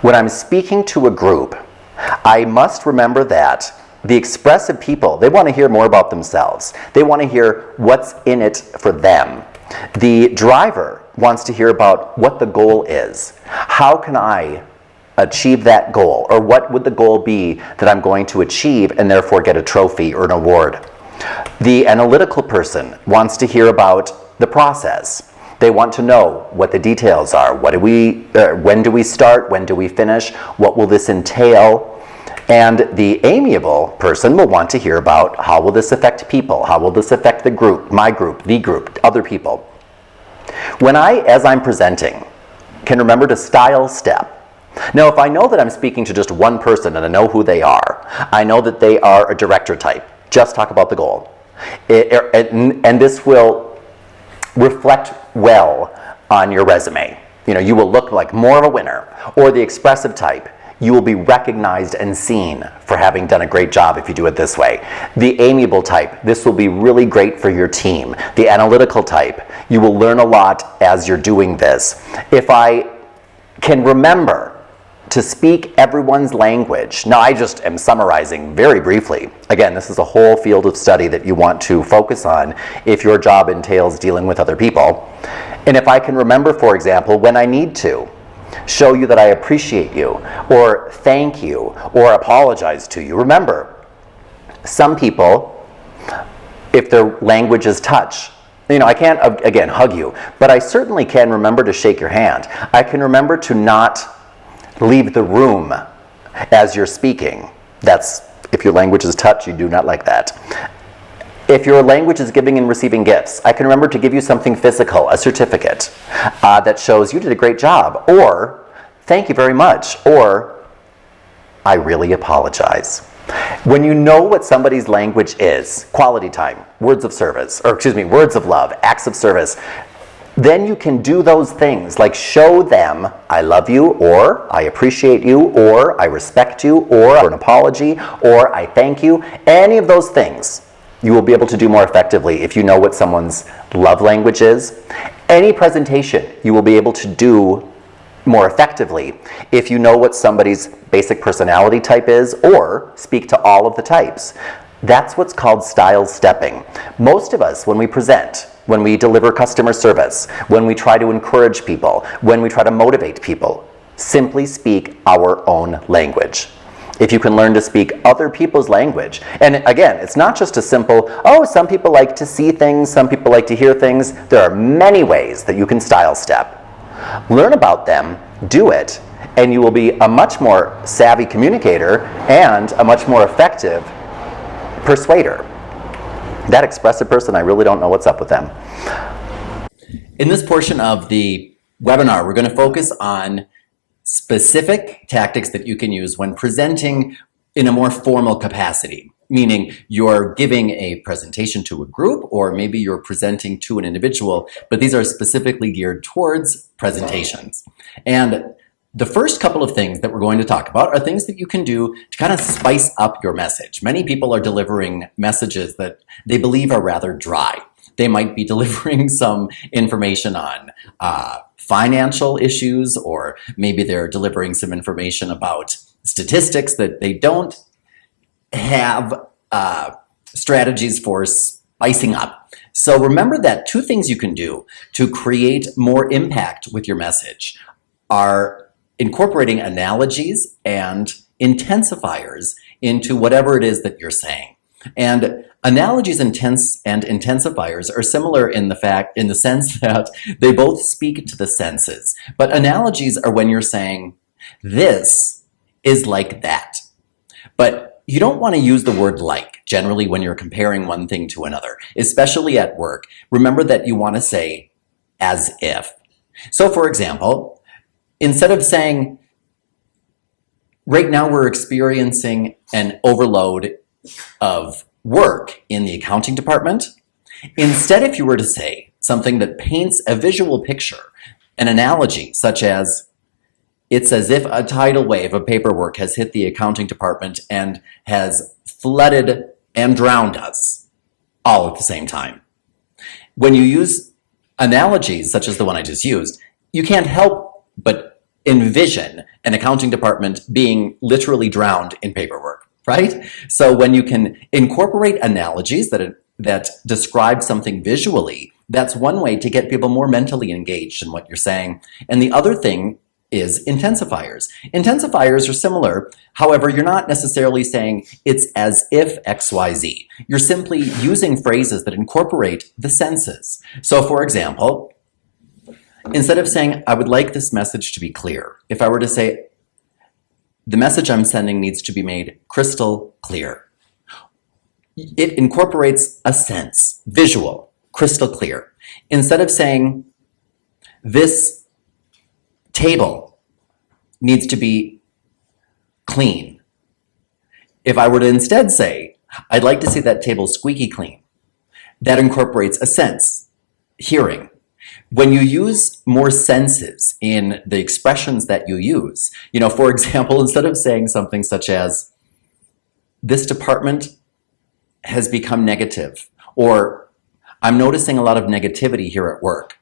when I'm speaking to a group, I must remember that the expressive people, they want to hear more about themselves. They want to hear what's in it for them. The driver wants to hear about what the goal is. How can I achieve that goal? Or what would the goal be that I'm going to achieve and therefore get a trophy or an award? The analytical person wants to hear about the process. They want to know what the details are. When do we start? When do we finish? What will this entail? And the amiable person will want to hear about how will this affect people? How will this affect the group, my group, the group, other people? When as I'm presenting, can remember to style step. Now, if I know that I'm speaking to just one person and I know who they are, I know that they are a director type, just talk about the goal. And this will reflect well on your resume. You will look like more of a winner. Or the expressive type, you will be recognized and seen for having done a great job if you do it this way. The amiable type, this will be really great for your team. The analytical type, you will learn a lot as you're doing this. If I can remember to speak everyone's language, now I just am summarizing very briefly. Again, this is a whole field of study that you want to focus on if your job entails dealing with other people. And if I can remember, for example, when I need to show you that I appreciate you, or thank you, or apologize to you. Remember, some people, if their language is touch, I can't, again, hug you, but I certainly can remember to shake your hand. I can remember to not leave the room as you're speaking. That's, if your language is touch, you do not like that. If your language is giving and receiving gifts, I can remember to give you something physical, a certificate that shows you did a great job, or thank you very much, or I really apologize. When you know what somebody's language is, quality time, words of service, words of love, acts of service, then you can do those things like show them I love you, or I appreciate you, or I respect you, or an apology, or I thank you. Any of those things you will be able to do more effectively if you know what someone's love language is. Any presentation you will be able to do more effectively if you know what somebody's basic personality type is, or speak to all of the types. That's what's called style stepping. Most of us, when we present, when we deliver customer service, when we try to encourage people, when we try to motivate people, simply speak our own language. If you can learn to speak other people's language, and again, it's not just a simple, some people like to see things, some people like to hear things. There are many ways that you can style step. Learn about them, do it, and you will be a much more savvy communicator and a much more effective persuader. That expressive person, I really don't know what's up with them. In this portion of the webinar, we're going to focus on specific tactics that you can use when presenting in a more formal capacity, meaning you're giving a presentation to a group, or maybe you're presenting to an individual, but these are specifically geared towards presentations. And the first couple of things that we're going to talk about are things that you can do to kind of spice up your message. Many people are delivering messages that they believe are rather dry. They might be delivering some information on financial issues, or maybe they're delivering some information about statistics that they don't have strategies for spicing up. So remember that two things you can do to create more impact with your message are incorporating analogies and intensifiers into whatever it is that you're saying. And analogies and intensifiers are similar in the sense that they both speak to the senses. But analogies are when you're saying, this is like that. But you don't want to use the word like generally when you're comparing one thing to another, especially at work. Remember that you want to say as if. So for example, instead of saying, right now we're experiencing an overload of work in the accounting department, instead if you were to say something that paints a visual picture, an analogy such as, it's as if a tidal wave of paperwork has hit the accounting department and has flooded and drowned us all at the same time. When you use analogies such as the one I just used, you can't help but envision an accounting department being literally drowned in paperwork, right? So when you can incorporate analogies that describe something visually, that's one way to get people more mentally engaged in what you're saying. And the other thing is intensifiers. Intensifiers are similar. However, you're not necessarily saying it's as if XYZ. You're simply using phrases that incorporate the senses. So for example, instead of saying, I would like this message to be clear, if I were to say, the message I'm sending needs to be made crystal clear. It incorporates a sense, visual, crystal clear. Instead of saying, this table needs to be clean. If I were to instead say, I'd like to see that table squeaky clean, that incorporates a sense, hearing. When you use more senses in the expressions that you use, for example, instead of saying something such as, this department has become negative, or I'm noticing a lot of negativity here at work.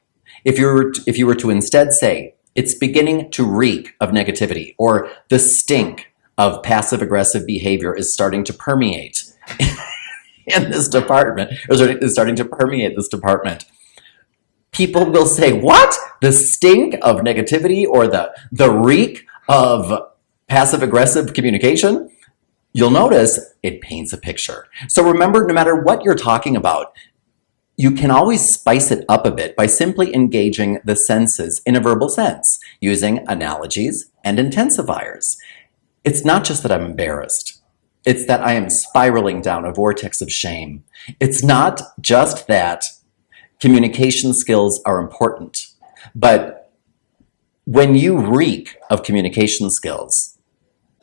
If you were to instead say, it's beginning to reek of negativity, or the stink of passive-aggressive behavior is starting to permeate in this department, or is starting to permeate this department. People will say, what? The stink of negativity or the reek of passive-aggressive communication? You'll notice it paints a picture. So remember, no matter what you're talking about, you can always spice it up a bit by simply engaging the senses in a verbal sense, using analogies and intensifiers. It's not just that I'm embarrassed. It's that I am spiraling down a vortex of shame. It's not just that communication skills are important, but when you reek of communication skills,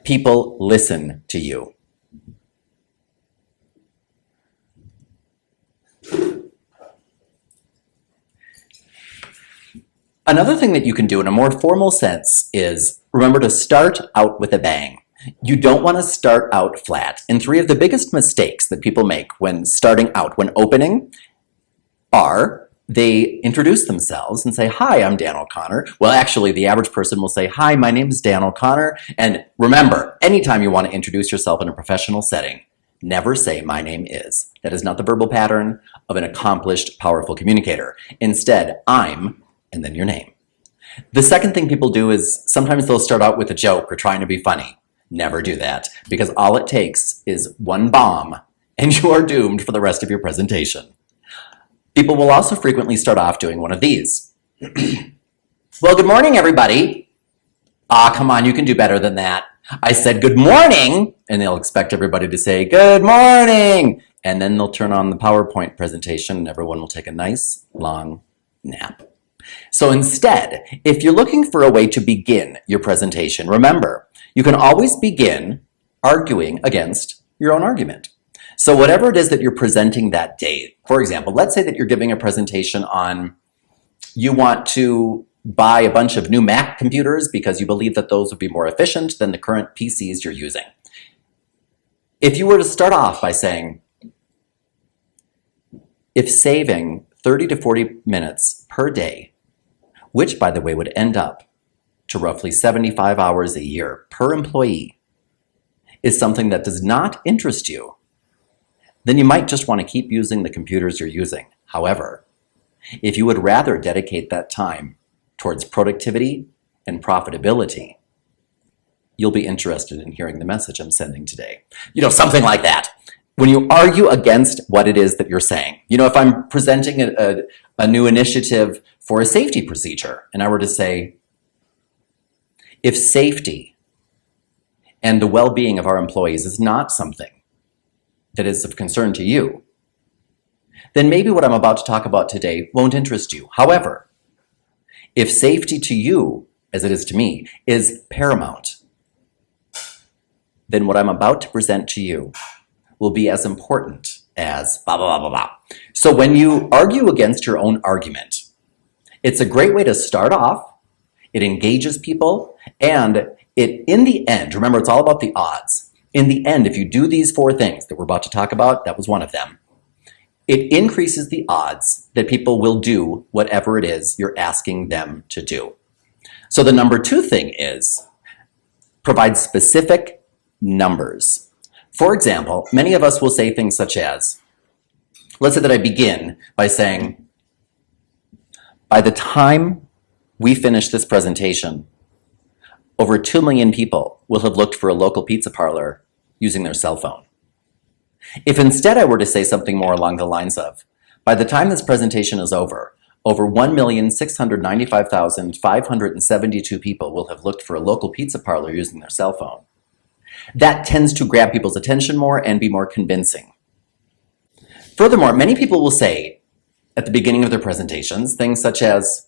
people listen to you. Another thing that you can do in a more formal sense is remember to start out with a bang. You don't want to start out flat. And 3 of the biggest mistakes that people make when starting out, when opening, are they introduce themselves and say, hi, I'm Dan O'Connor. Well, actually, the average person will say, hi, my name is Dan O'Connor. And remember, anytime you want to introduce yourself in a professional setting, never say, my name is. That is not the verbal pattern of an accomplished, powerful communicator. Instead, I'm, and then your name. The second thing people do is sometimes they'll start out with a joke or trying to be funny. Never do that, because all it takes is one bomb and you are doomed for the rest of your presentation. People will also frequently start off doing one of these. Well, good morning, everybody. Come on, you can do better than that. I said good morning, and they'll expect everybody to say good morning. And then they'll turn on the PowerPoint presentation and everyone will take a nice long nap. So instead, if you're looking for a way to begin your presentation, remember, you can always begin arguing against your own argument. So whatever it is that you're presenting that day, for example, let's say that you're giving a presentation on you want to buy a bunch of new Mac computers because you believe that those would be more efficient than the current PCs you're using. If you were to start off by saying, if saving 30 to 40 minutes per day, which, by the way, would end up to roughly 75 hours a year per employee, is something that does not interest you, then you might just want to keep using the computers you're using. However, if you would rather dedicate that time towards productivity and profitability, you'll be interested in hearing the message I'm sending today. Something like that. When you argue against what it is that you're saying, if I'm presenting a new initiative for a safety procedure, and I were to say, if safety and the well-being of our employees is not something that is of concern to you, then maybe what I'm about to talk about today won't interest you. However, if safety to you, as it is to me, is paramount, then what I'm about to present to you will be as important as blah, blah, blah, blah, blah. So when you argue against your own argument, it's a great way to start off. It engages people, and it, in the end, remember, it's all about the odds. In the end, if you do these 4 things that we're about to talk about, that was one of them, it increases the odds that people will do whatever it is you're asking them to do. So the number 2 thing is provide specific numbers. For example, many of us will say things such as, let's say that I begin by saying, by the time we finish this presentation, over 2 million people will have looked for a local pizza parlor using their cell phone. If instead I were to say something more along the lines of, by the time this presentation is over 1,695,572 people will have looked for a local pizza parlor using their cell phone. That tends to grab people's attention more and be more convincing. Furthermore, many people will say at the beginning of their presentations things such as,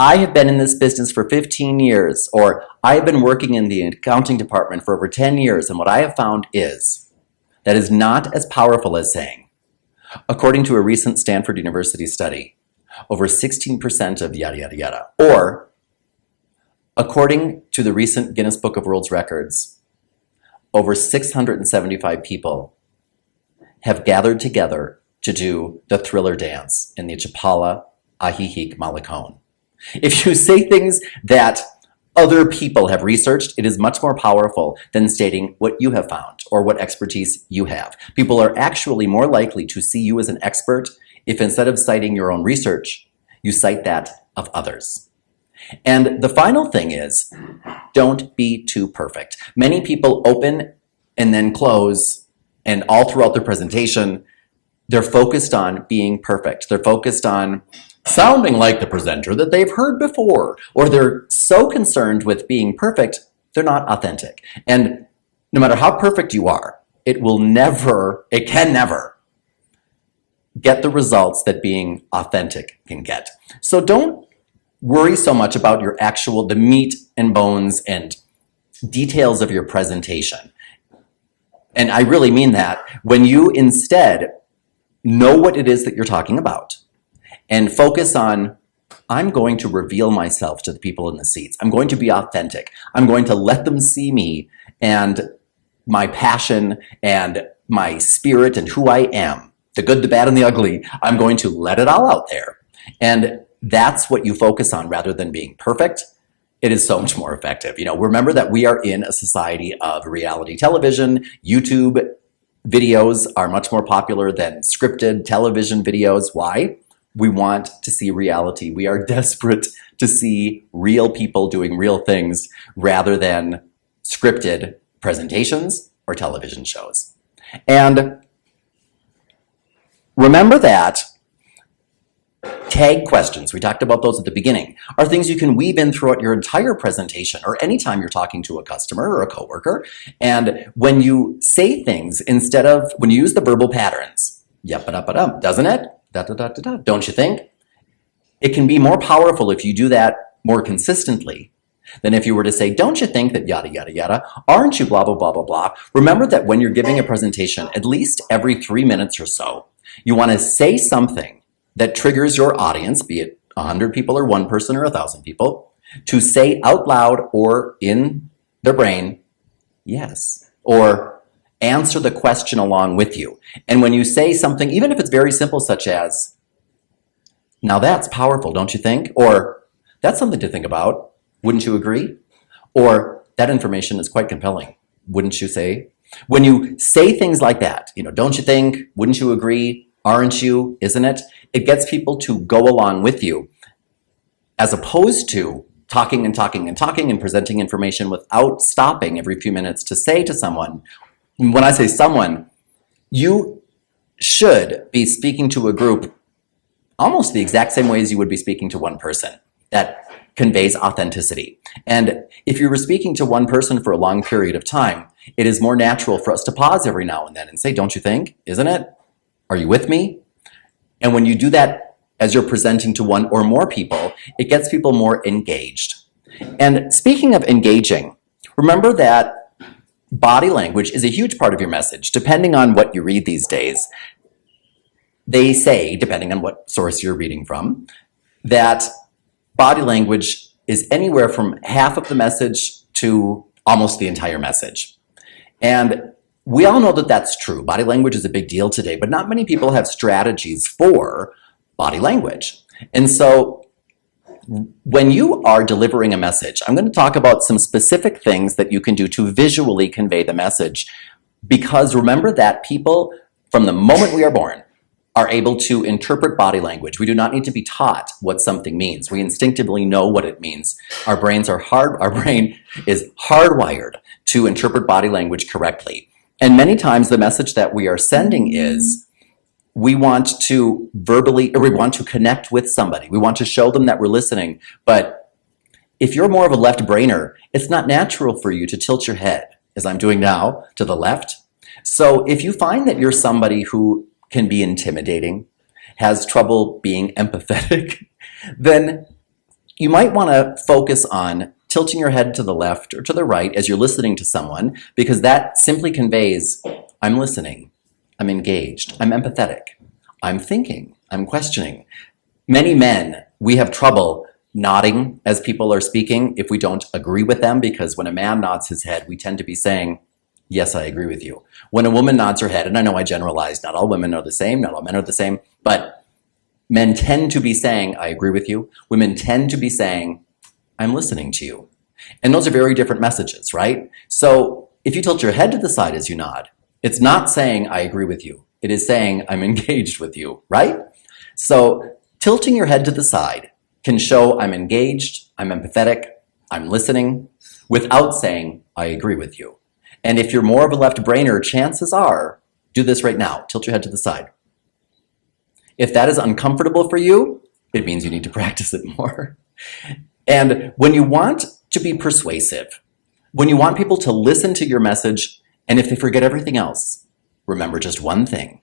I have been in this business for 15 years, or I have been working in the accounting department for over 10 years, and what I have found is, that is not as powerful as saying, according to a recent Stanford University study, over 16% of yada, yada, yada. Or, according to the recent Guinness Book of World Records, over 675 people have gathered together to do the Thriller dance in the Chapala Ahihik Malakon. If you say things that other people have researched, it is much more powerful than stating what you have found or what expertise you have. People are actually more likely to see you as an expert if instead of citing your own research, you cite that of others. And the final thing is, don't be too perfect. Many people open and then close, and all throughout their presentation, they're focused on being perfect. They're focused on sounding like the presenter that they've heard before, or they're so concerned with being perfect, they're not authentic. And no matter how perfect you are, it can never get the results that being authentic can get. So don't worry so much about the meat and bones and details of your presentation. And I really mean that. When you instead know what it is that you're talking about, and focus on, I'm going to reveal myself to the people in the seats. I'm going to be authentic. I'm going to let them see me and my passion and my spirit and who I am, the good, the bad, and the ugly. I'm going to let it all out there. And that's what you focus on rather than being perfect. It is so much more effective. Remember that we are in a society of reality television. YouTube videos are much more popular than scripted television videos. Why? We want to see reality. We are desperate to see real people doing real things rather than scripted presentations or television shows. And remember that tag questions, we talked about those at the beginning, are things you can weave in throughout your entire presentation or anytime you're talking to a customer or a coworker. And when you say things when you use the verbal patterns, yep-a-dup-a-dum, doesn't it? Da-da-da-da-da, don't you think? It can be more powerful if you do that more consistently than if you were to say, don't you think that yada, yada, yada, aren't you blah, blah, blah, blah, blah. Remember that when you're giving a presentation, at least every 3 minutes or so, you want to say something that triggers your audience, be it 100 people or 1 person or 1,000 people, to say out loud or in their brain, yes, or answer the question along with you. And when you say something, even if it's very simple, such as, now that's powerful, don't you think? Or, that's something to think about, wouldn't you agree? Or, that information is quite compelling, wouldn't you say? When you say things like that, don't you think, wouldn't you agree, aren't you, isn't it? It gets people to go along with you, as opposed to talking and talking and talking and presenting information without stopping every few minutes to say to someone. When I say someone, you should be speaking to a group almost the exact same way as you would be speaking to one person. That conveys authenticity. And if you were speaking to one person for a long period of time, it is more natural for us to pause every now and then and say, don't you think? Isn't it? Are you with me? And when you do that as you're presenting to one or more people, it gets people more engaged. And speaking of engaging, remember that body language is a huge part of your message, depending on what you read these days. They say, depending on what source you're reading from, that body language is anywhere from half of the message to almost the entire message. And we all know that that's true. Body language is a big deal today, but not many people have strategies for body language. And so when you are delivering a message, I'm going to talk about some specific things that you can do to visually convey the message. Because remember that people, from the moment we are born, are able to interpret body language. We do not need to be taught what something means. We instinctively know what it means. Our brain is hardwired to interpret body language correctly. And many times the message that we are sending is, we want to connect with somebody. We want to show them that we're listening. But if you're more of a left brainer, it's not natural for you to tilt your head, as I'm doing now, to the left. So if you find that you're somebody who can be intimidating, has trouble being empathetic, then you might want to focus on tilting your head to the left or to the right as you're listening to someone, because that simply conveys, I'm listening, I'm engaged, I'm empathetic, I'm thinking, I'm questioning. Many men, we have trouble nodding as people are speaking if we don't agree with them, because when a man nods his head, we tend to be saying, yes, I agree with you. When a woman nods her head, and I know I generalize, not all women are the same, not all men are the same, but men tend to be saying, I agree with you. Women tend to be saying, I'm listening to you. And those are very different messages, right? So if you tilt your head to the side as you nod, it's not saying, I agree with you. It is saying, I'm engaged with you, right? So tilting your head to the side can show I'm engaged, I'm empathetic, I'm listening, without saying, I agree with you. And if you're more of a left brainer, chances are, do this right now, tilt your head to the side. If that is uncomfortable for you, it means you need to practice it more. And when you want to be persuasive, when you want people to listen to your message, and if they forget everything else, remember just one thing.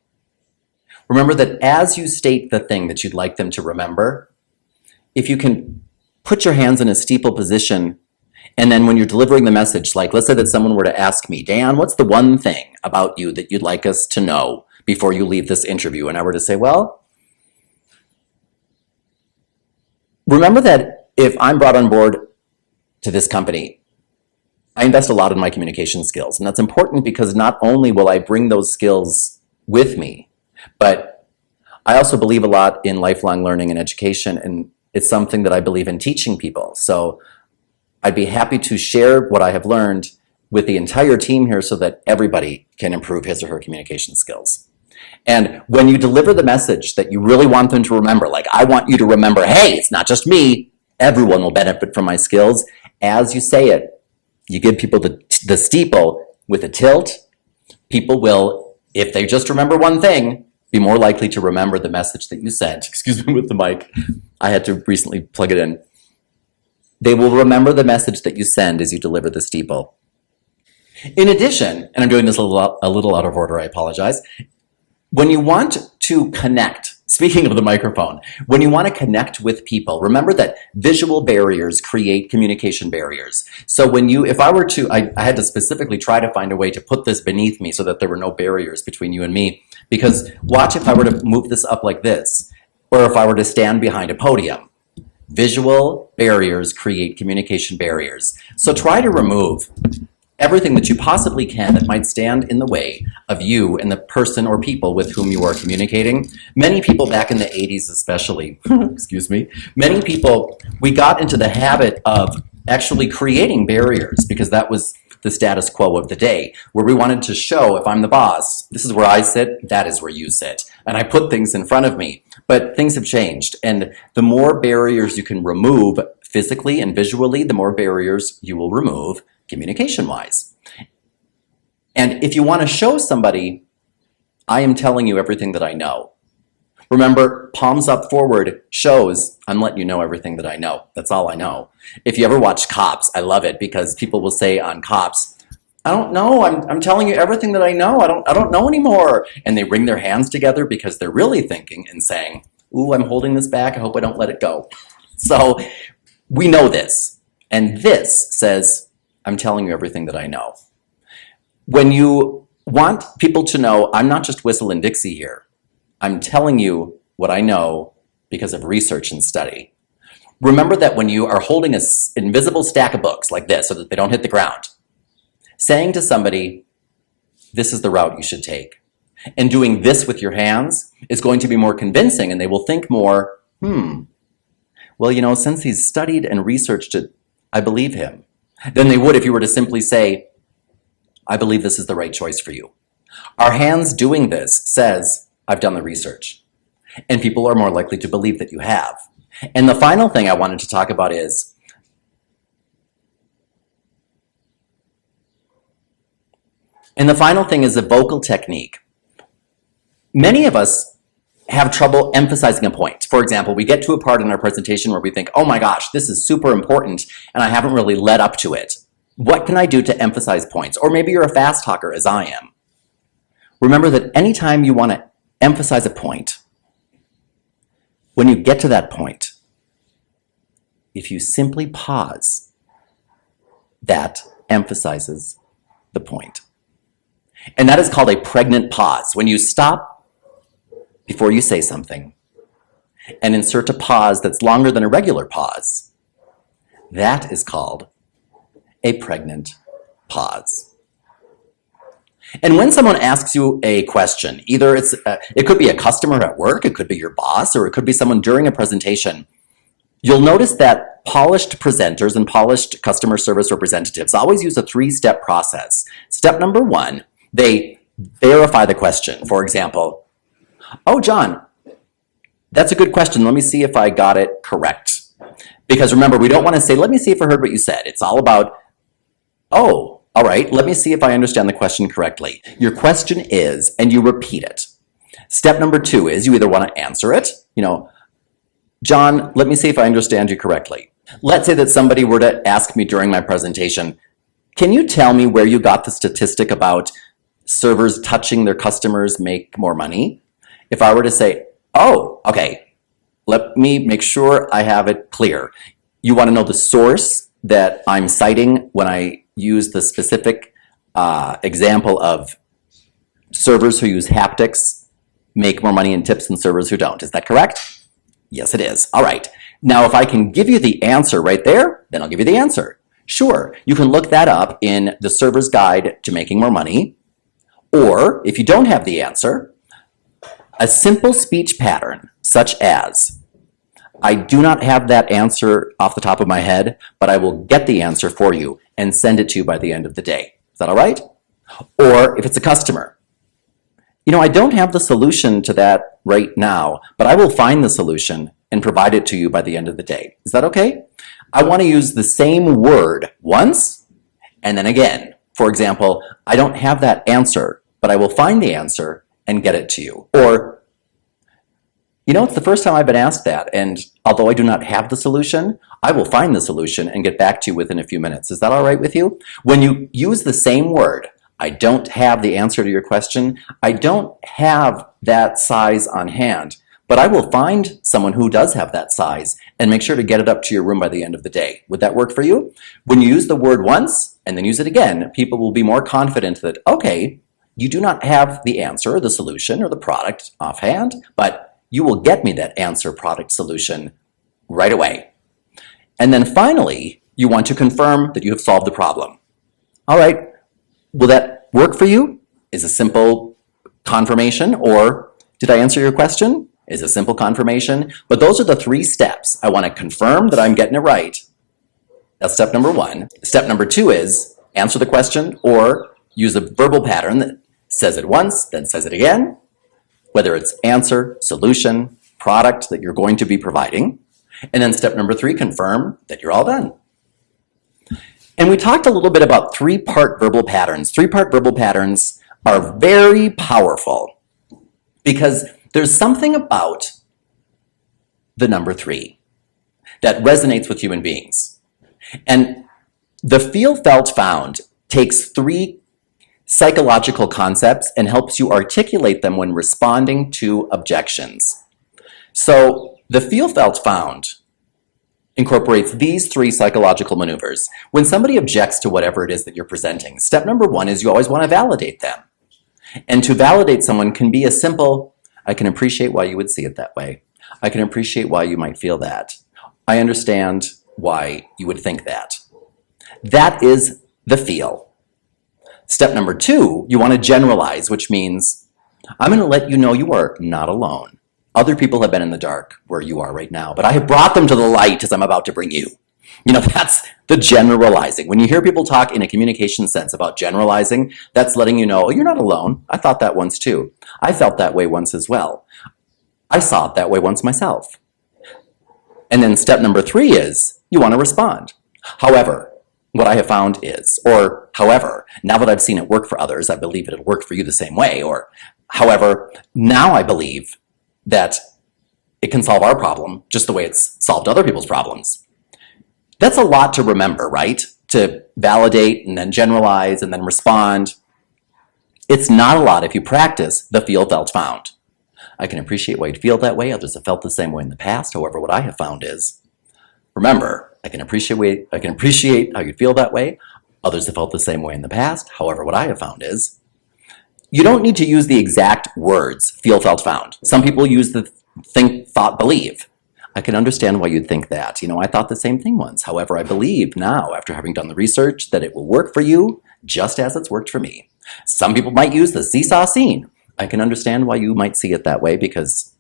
Remember that as you state the thing that you'd like them to remember, if you can put your hands in a steeple position, and then when you're delivering the message, like let's say that someone were to ask me, Dan, what's the one thing about you that you'd like us to know before you leave this interview? And I were to say, well, remember that if I'm brought on board to this company, I invest a lot in my communication skills. And that's important because not only will I bring those skills with me, but I also believe a lot in lifelong learning and education. And it's something that I believe in teaching people. So I'd be happy to share what I have learned with the entire team here so that everybody can improve his or her communication skills. And when you deliver the message that you really want them to remember, like I want you to remember, hey, it's not just me, everyone will benefit from my skills. As you say it, you give people the steeple with a tilt. People will, if they just remember one thing, be more likely to remember the message that you sent. Excuse me with the mic. I had to recently plug it in. They will remember the message that you send as you deliver the steeple. In addition, and I'm doing this a little out of order, I apologize. When you want to connect, speaking of the microphone, when you want to connect with people, remember that visual barriers create communication barriers. So if I were to, I had to specifically try to find a way to put this beneath me so that there were no barriers between you and me. Because watch if I were to move this up like this, or if I were to stand behind a podium. Visual barriers create communication barriers. So try to remove everything that you possibly can that might stand in the way of you and the person or people with whom you are communicating. Many people back in the 80s especially, excuse me, many people, we got into the habit of actually creating barriers because that was the status quo of the day, where we wanted to show, if I'm the boss, this is where I sit, that is where you sit. And I put things in front of me. But things have changed. And the more barriers you can remove physically and visually, the more barriers you will remove communication-wise. And if you want to show somebody, I am telling you everything that I know. Remember, palms up forward shows I'm letting you know everything that I know. That's all I know. If you ever watch Cops, I love it because people will say on Cops, I don't know, I'm telling you everything that I know. I don't know anymore. And they wring their hands together because they're really thinking and saying, ooh, I'm holding this back. I hope I don't let it go. So we know this. And this says, I'm telling you everything that I know. When you want people to know, I'm not just whistling Dixie here. I'm telling you what I know because of research and study. Remember that when you are holding an invisible stack of books like this so that they don't hit the ground, saying to somebody, this is the route you should take, and doing this with your hands is going to be more convincing, and they will think more, well, you know, since he's studied and researched it, I believe him, than they would if you were to simply say, I believe this is the right choice for you. Our hands doing this says, I've done the research, and people are more likely to believe that you have. And the final thing I wanted to talk about is the vocal technique. Many of us have trouble emphasizing a point. For example, we get to a part in our presentation where we think, oh my gosh, this is super important, and I haven't really led up to it. What can I do to emphasize points? Or maybe you're a fast talker, as I am. Remember that anytime you want to emphasize a point, when you get to that point, if you simply pause, that emphasizes the point. And that is called a pregnant pause. When you stop before you say something and insert a pause that's longer than a regular pause, that is called a pregnant pause. And when someone asks you a question, either it could be a customer at work, it could be your boss, or it could be someone during a presentation, you'll notice that polished presenters and polished customer service representatives always use a 3-step process. Step number 1, they verify the question. For example, oh, John, that's a good question. Let me see if I got it correct. Because remember, we don't want to say, let me see if I heard what you said. It's all about, oh, all right, let me see if I understand the question correctly. Your question is, and you repeat it. Step number 2 is you either want to answer it, John, let me see if I understand you correctly. Let's say that somebody were to ask me during my presentation, can you tell me where you got the statistic about servers touching their customers make more money? If I were to say, oh, okay, let me make sure I have it clear. You want to know the source that I'm citing when I use the specific example of servers who use haptics make more money in tips than servers who don't. Is that correct? Yes, it is. All right. Now, if I can give you the answer right there, then I'll give you the answer. Sure, you can look that up in the Server's Guide to Making More Money. Or, if you don't have the answer, a simple speech pattern, such as, I do not have that answer off the top of my head, but I will get the answer for you and send it to you by the end of the day. Is that all right? Or if it's a customer, I don't have the solution to that right now, but I will find the solution and provide it to you by the end of the day. Is that okay? I want to use the same word once and then again. For example, I don't have that answer, but I will find the answer and get it to you. Or, it's the first time I've been asked that, and although I do not have the solution, I will find the solution and get back to you within a few minutes. Is that all right with you? When you use the same word, I don't have the answer to your question, I don't have that size on hand, but I will find someone who does have that size and make sure to get it up to your room by the end of the day. Would that work for you? When you use the word once and then use it again, people will be more confident that, okay, you do not have the answer or the solution or the product offhand, but you will get me that answer, product, solution right away. And then finally, you want to confirm that you have solved the problem. All right, will that work for you? Is a simple confirmation, or did I answer your question? Is a simple confirmation. But those are the 3 steps. I want to confirm that I'm getting it right. That's step number 1. Step number 2 is answer the question or use a verbal pattern that says it once, then says it again, whether it's answer, solution, product that you're going to be providing. And then step number 3, confirm that you're all done. And we talked a little bit about 3-part verbal patterns. 3-part verbal patterns are very powerful because there's something about the number 3 that resonates with human beings. And the feel, felt, found takes 3 psychological concepts and helps you articulate them when responding to objections. So the feel, felt, found incorporates these 3 psychological maneuvers. When somebody objects to whatever it is that you're presenting, step number 1 is you always want to validate them. And to validate someone can be as simple, I can appreciate why you would see it that way. I can appreciate why you might feel that. I understand why you would think that. That is the feel. Step number 2, you want to generalize, which means I'm going to let you know you are not alone. Other people have been in the dark where you are right now, but I have brought them to the light as I'm about to bring you. That's the generalizing. When you hear people talk in a communication sense about generalizing, that's letting you know, oh, you're not alone. I thought that once too. I felt that way once as well. I saw it that way once myself. And then step number 3 is you want to respond. However, what I have found is, or however, now that I've seen it work for others, I believe it'll work for you the same way. Or however, now I believe that it can solve our problem just the way it's solved other people's problems. That's a lot to remember, right? To validate and then generalize and then respond. It's not a lot if you practice the feel, felt, found. I can appreciate why you'd feel that way. Others have felt the same way in the past. However, what I have found is, remember, I can appreciate how you'd feel that way. Others have felt the same way in the past. However, what I have found is, you don't need to use the exact words, feel, felt, found. Some people use the think, thought, believe. I can understand why you'd think that. I thought the same thing once. However, I believe now, after having done the research, that it will work for you just as it's worked for me. Some people might use the seesaw scene. I can understand why you might see it that way because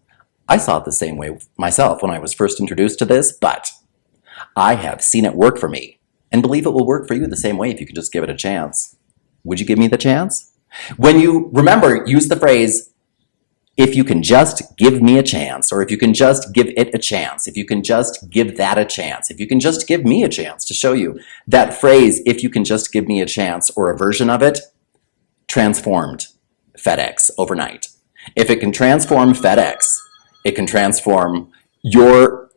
I saw it the same way myself when I was first introduced to this, but I have seen it work for me and believe it will work for you the same way if you could just give it a chance. Would you give me the chance? When you, remember, use the phrase, if you can just give me a chance, or if you can just give it a chance, if you can just give that a chance, if you can just give me a chance to show you. That phrase, if you can just give me a chance, or a version of it, transformed FedEx overnight. If it can transform FedEx, it can transform your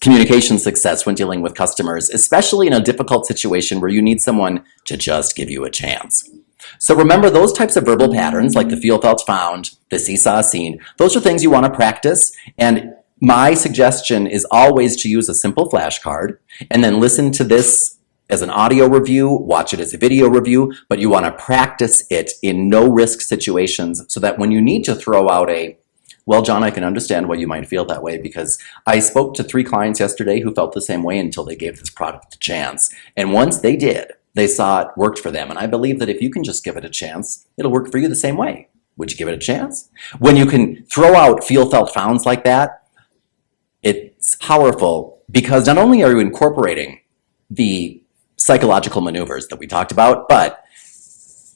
communication success when dealing with customers, especially in a difficult situation where you need someone to just give you a chance. So remember those types of verbal patterns, like the feel, felt, found, the seesaw scene, those are things you want to practice. And my suggestion is always to use a simple flashcard and then listen to this as an audio review, watch it as a video review, but you want to practice it in no-risk situations so that when you need to throw out well, John, I can understand why you might feel that way because I spoke to 3 clients yesterday who felt the same way until they gave this product a chance. And once they did, they saw it worked for them. And I believe that if you can just give it a chance, it'll work for you the same way. Would you give it a chance? When you can throw out feel, felt, founds like that, it's powerful because not only are you incorporating the psychological maneuvers that we talked about, but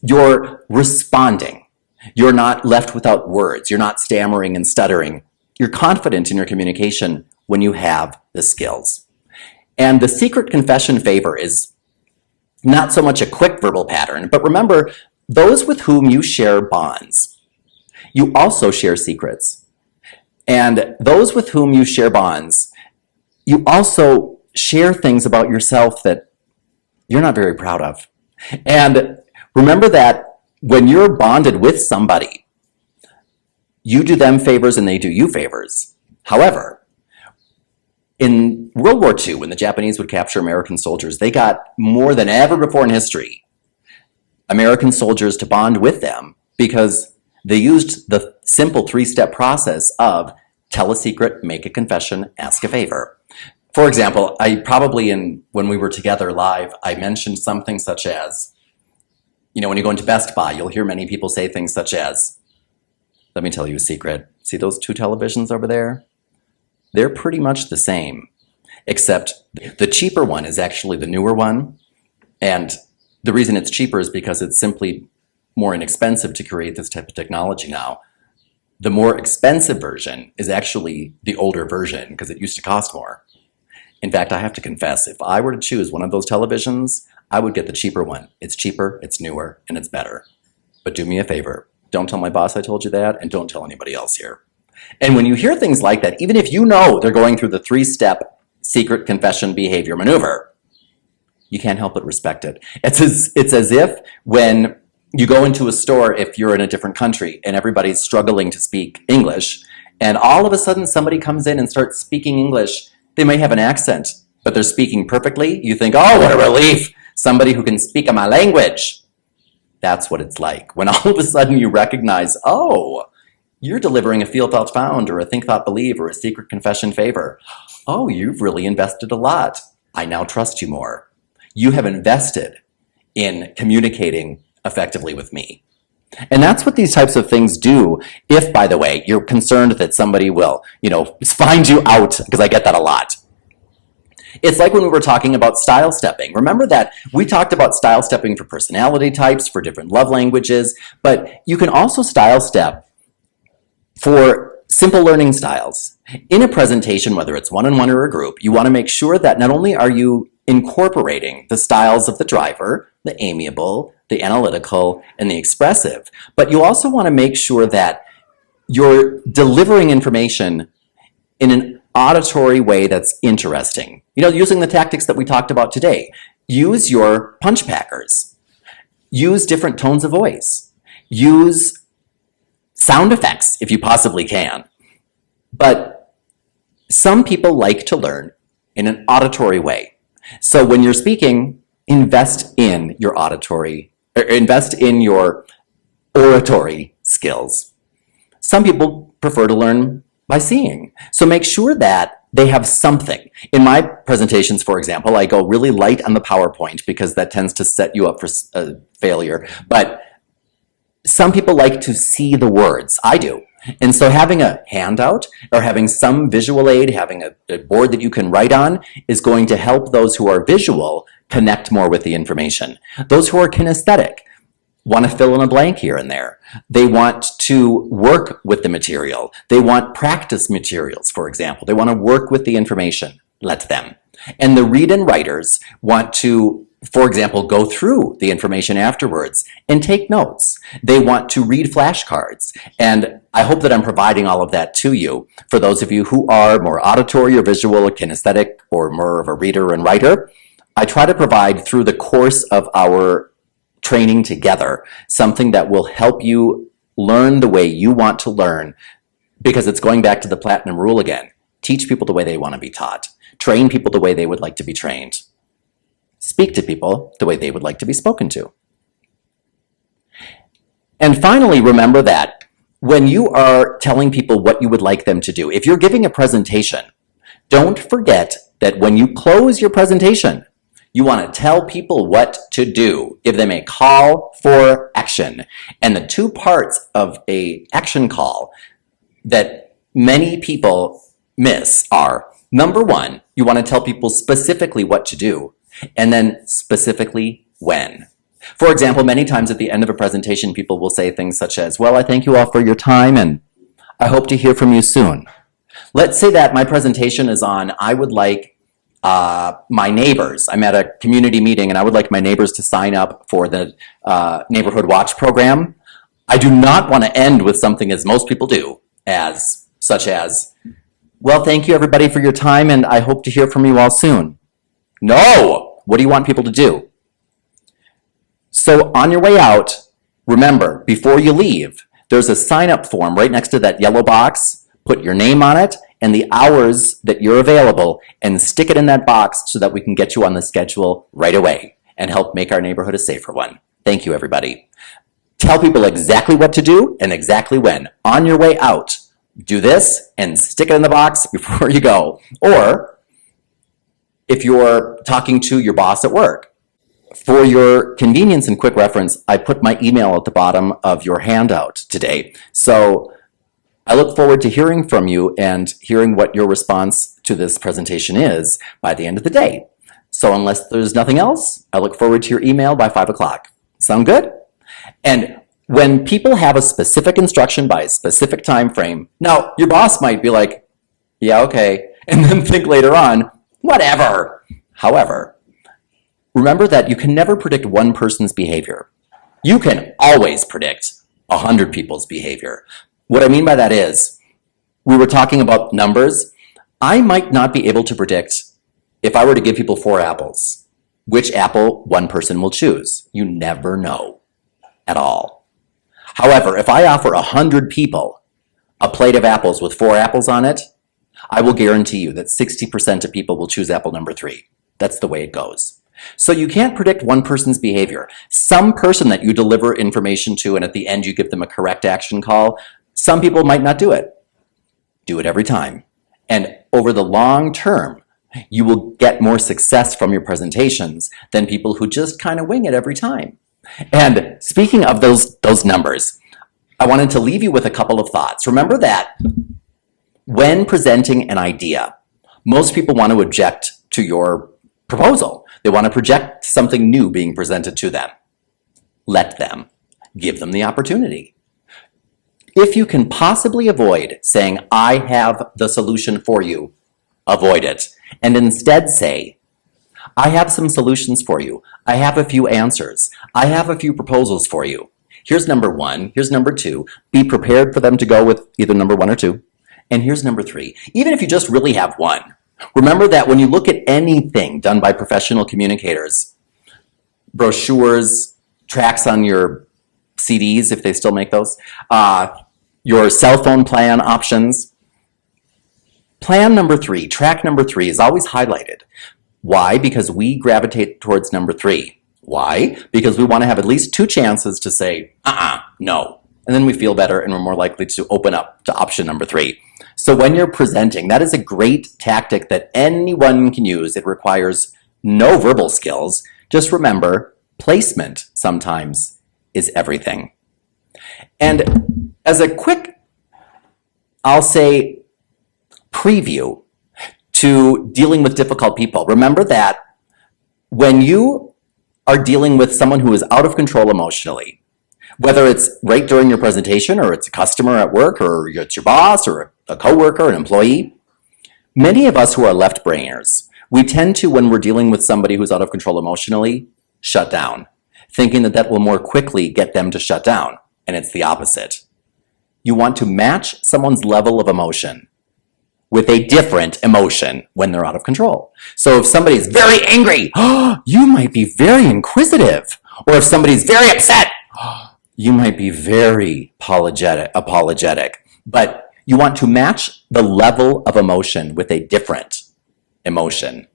you're responding. You're not left without words. You're not stammering and stuttering. You're confident in your communication when you have the skills. And the secret confession favor is not so much a quick verbal pattern, but remember, those with whom you share bonds, you also share secrets. And those with whom you share bonds, you also share things about yourself that you're not very proud of. And remember that when you're bonded with somebody, you do them favors and they do you favors. However, in World War II, when the Japanese would capture American soldiers, they got more than ever before in history American soldiers to bond with them because they used the simple 3-step process of tell a secret, make a confession, ask a favor. For example, when we were together live, I mentioned something such as, when you go into Best Buy, you'll hear many people say things such as, let me tell you a secret. See those 2 televisions over there? They're pretty much the same, except the cheaper one is actually the newer one. And the reason it's cheaper is because it's simply more inexpensive to create this type of technology now. The more expensive version is actually the older version because it used to cost more. In fact, I have to confess, if I were to choose one of those televisions, I would get the cheaper one. It's cheaper, it's newer, and it's better. But do me a favor. Don't tell my boss I told you that, and don't tell anybody else here. And when you hear things like that, even if you know they're going through the 3-step secret confession behavior maneuver, you can't help but respect it. It's as if when you go into a store, if you're in a different country and everybody's struggling to speak English, and all of a sudden somebody comes in and starts speaking English They might have an accent, but they're speaking perfectly. You think, oh, what a relief. Somebody who can speak my language. That's what it's like when all of a sudden you recognize, oh, you're delivering a feel, felt, found, or a think, thought, believe, or a secret confession favor. Oh, you've really invested a lot. I now trust you more. You have invested in communicating effectively with me. And that's what these types of things do if, by the way, you're concerned that somebody will, find you out, because I get that a lot. It's like when we were talking about style stepping. Remember that we talked about style stepping for personality types, for different love languages, but you can also style step for simple learning styles. In a presentation, whether it's one-on-one or a group, you want to make sure that not only are you incorporating the styles of the driver, the amiable, the analytical, and the expressive, but you also want to make sure that you're delivering information in an auditory way that's interesting. Using the tactics that we talked about today. Use your punch packers. Use different tones of voice. Use sound effects if you possibly can. But some people like to learn in an auditory way. So when you're speaking, invest in your oratory skills. Some people prefer to learn by seeing. So make sure that they have something. In my presentations, for example, I go really light on the PowerPoint because that tends to set you up for failure. But some people like to see the words. I do. And so having a handout or having some visual aid, having a board that you can write on is going to help those who are visual connect more with the information. Those who are kinesthetic want to fill in a blank here and there. They want to work with the material. They want practice materials, for example. They want to work with the information. Let them. And the read and writers want to, for example, go through the information afterwards and take notes. They want to read flashcards. And I hope that I'm providing all of that to you. For those of you who are more auditory or visual or kinesthetic or more of a reader and writer, I try to provide through the course of our training together something that will help you learn the way you want to learn, because it's going back to the platinum rule again. Teach people the way they want to be taught. Train people the way they would like to be trained. Speak to people the way they would like to be spoken to. And finally, remember that when you are telling people what you would like them to do, if you're giving a presentation, don't forget that when you close your presentation, you want to tell people what to do. Give them a call for action. And the two parts of an action call that many people miss are, number one, you want to tell people specifically what to do, and then specifically when. For example, many times at the end of a presentation, people will say things such as, well, I thank you all for your time, and I hope to hear from you soon. Let's say that my presentation is on, I would like my neighbors. I'm at a community meeting and I would like my neighbors to sign up for the Neighborhood Watch program. I do not want to end with something as most people do, such as, well, thank you everybody for your time and I hope to hear from you all soon. No! What do you want people to do? So on your way out, remember, before you leave, there's a sign-up form right next to that yellow box. Put your name on it and the hours that you're available and stick it in that box so that we can get you on the schedule right away and help make our neighborhood a safer one. Thank you, everybody. Tell people exactly what to do and exactly when. On your way out, do this and stick it in the box before you go. Or if you're talking to your boss at work, for your convenience and quick reference, I put my email at the bottom of your handout today. So I look forward to hearing from you and hearing what your response to this presentation is by the end of the day. So unless there's nothing else, I look forward to your email by 5 o'clock. Sound good? And when people have a specific instruction by a specific time frame, now your boss might be like, yeah, okay, and then think later on, whatever. However, remember that you can never predict one person's behavior. You can always predict 100 people's behavior. What I mean by that is, we were talking about numbers. I might not be able to predict, if I were to give people 4 apples, which apple one person will choose. You never know at all. However, if I offer 100 people a plate of apples with 4 apples on it, I will guarantee you that 60% of people will choose apple number 3. That's the way it goes. So you can't predict one person's behavior. Some person that you deliver information to and at the end you give them a correct action call, some people might not do it. Do it every time. And over the long term, you will get more success from your presentations than people who just kind of wing it every time. And speaking of those numbers, I wanted to leave you with a couple of thoughts. Remember that when presenting an idea, most people want to object to your proposal. They want to project something new being presented to them. Let them. Give them the opportunity. If you can possibly avoid saying, I have the solution for you, avoid it. And instead say, I have some solutions for you. I have a few answers. I have a few proposals for you. Here's number 1. Here's number 2. Be prepared for them to go with either number 1 or 2. And here's number 3. Even if you just really have 1, remember that when you look at anything done by professional communicators, brochures, tracks on your CDs, if they still make those, your cell phone plan options, plan number 3, track number 3 is always highlighted. Why? Because we gravitate towards number 3. Why? Because we want to have at least 2 chances to say, no. And then we feel better and we're more likely to open up to option number 3. So when you're presenting, that is a great tactic that anyone can use. It requires no verbal skills. Just remember, placement sometimes is everything. And as a quick, I'll say, preview to dealing with difficult people, remember that when you are dealing with someone who is out of control emotionally, whether it's right during your presentation or it's a customer at work or it's your boss or a coworker, an employee, many of us who are left-brainers, we tend to, when we're dealing with somebody who's out of control emotionally, shut down, thinking that that will more quickly get them to shut down. And it's the opposite. You want to match someone's level of emotion with a different emotion when they're out of control. So if somebody's very angry, you might be very inquisitive. Or if somebody's very upset, you might be very apologetic. But you want to match the level of emotion with a different emotion.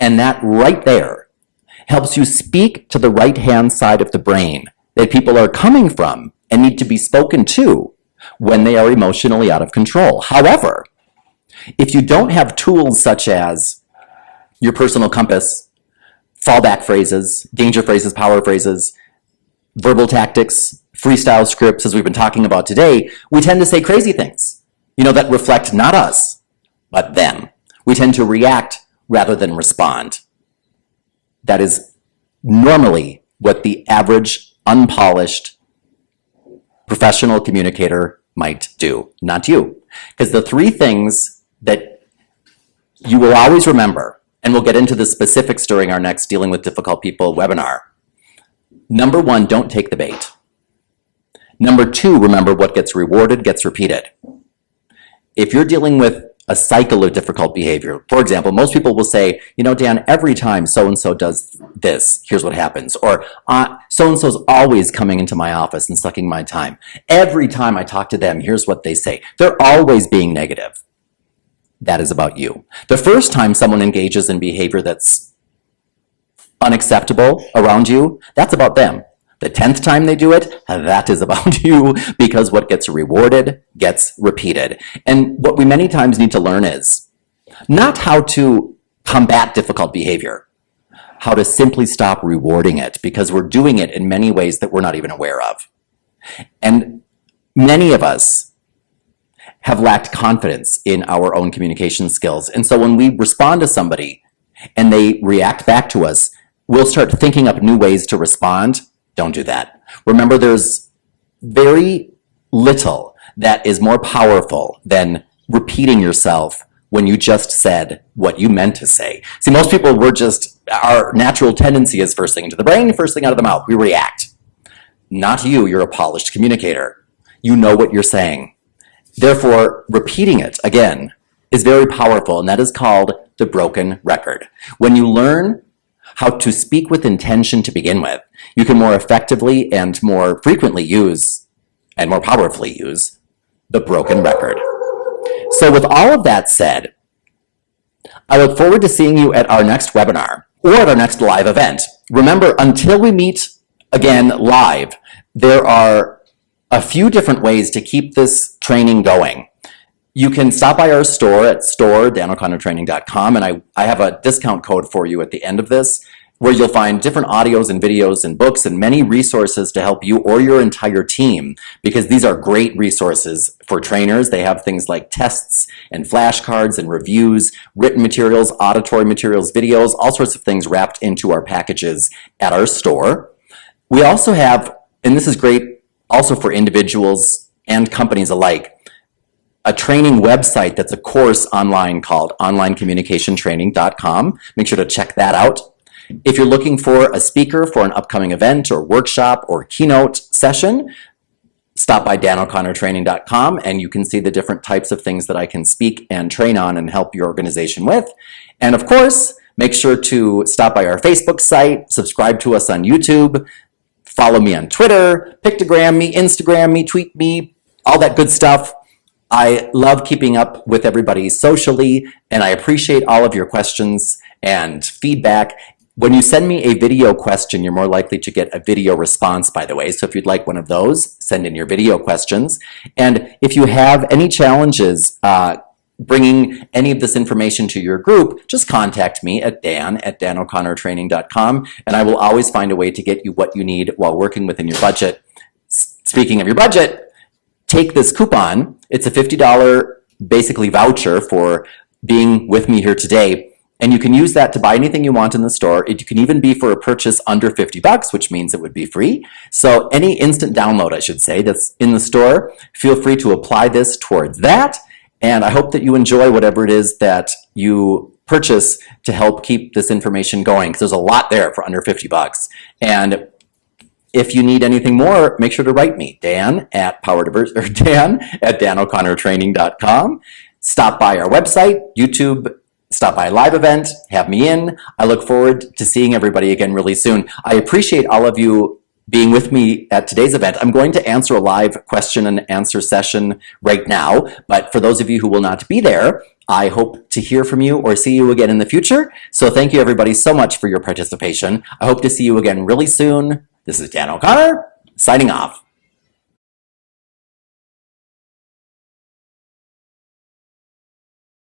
And that right there helps you speak to the right-hand side of the brain that people are coming from and need to be spoken to when they are emotionally out of control. However, if you don't have tools such as your personal compass, fallback phrases, danger phrases, power phrases, verbal tactics, freestyle scripts, as we've been talking about today, we tend to say crazy things, that reflect not us, but them. We tend to react rather than respond. That is normally what the average, unpolished, professional communicator might do, not you. Because the 3 things that you will always remember, and we'll get into the specifics during our next Dealing with Difficult People webinar. Number 1, don't take the bait. Number 2, remember what gets rewarded gets repeated. If you're dealing with a cycle of difficult behavior, for example, most people will say, Dan, every time so-and-so does this, here's what happens. Or so-and-so's always coming into my office and sucking my time. Every time I talk to them, here's what they say. They're always being negative. That is about you. The first time someone engages in behavior that's unacceptable around you, that's about them. The 10th time they do it, that is about you, because what gets rewarded gets repeated. And what we many times need to learn is not how to combat difficult behavior, how to simply stop rewarding it, because we're doing it in many ways that we're not even aware of. And many of us have lacked confidence in our own communication skills. And so when we respond to somebody and they react back to us, we'll start thinking up new ways to respond. Don't do that. Remember, there's very little that is more powerful than repeating yourself when you just said what you meant to say. See, most people, our natural tendency is first thing into the brain, first thing out of the mouth. We react. Not you, you're a polished communicator. You know what you're saying. Therefore, repeating it again is very powerful, and that is called the broken record. When you learn how to speak with intention to begin with, you can more effectively and more frequently use, and more powerfully use, the broken record. So with all of that said, I look forward to seeing you at our next webinar or at our next live event. Remember, until we meet again live, there are a few different ways to keep this training going. You can stop by our store at store.danoconnor.training.com, and I have a discount code for you at the end of this, where you'll find different audios and videos and books and many resources to help you or your entire team, because these are great resources for trainers. They have things like tests and flashcards and reviews, written materials, auditory materials, videos, all sorts of things wrapped into our packages at our store. We also have, and this is great also for individuals and companies alike, a training website that's a course online called onlinecommunicationtraining.com. Make sure to check that out. If you're looking for a speaker for an upcoming event or workshop or keynote session, stop by danoconnor.training.com and you can see the different types of things that I can speak and train on and help your organization with. And of course, make sure to stop by our Facebook site, subscribe to us on YouTube, follow me on Twitter, pictogram me, Instagram me, tweet me, all that good stuff. I love keeping up with everybody socially, and I appreciate all of your questions and feedback. When you send me a video question, you're more likely to get a video response, by the way. So if you'd like one of those, send in your video questions. And if you have any challenges bringing any of this information to your group, just contact me at dan@danoconnor.training.com, and I will always find a way to get you what you need while working within your budget. Speaking of your budget, take this coupon. It's a $50 basically voucher for being with me here today. And you can use that to buy anything you want in the store. It can even be for a purchase under $50, which means it would be free. So any instant download, I should say, that's in the store, feel free to apply this towards that. And I hope that you enjoy whatever it is that you purchase to help keep this information going, because there's a lot there for under $50. And if you need anything more, make sure to write me, Dan@danoconnor.training.com. Stop by our website, YouTube, stop by a live event, have me in. I look forward to seeing everybody again really soon. I appreciate all of you being with me at today's event. I'm going to answer a live question and answer session right now, but for those of you who will not be there, I hope to hear from you or see you again in the future. So thank you everybody so much for your participation. I hope to see you again really soon. This is Dan O'Connor, signing off.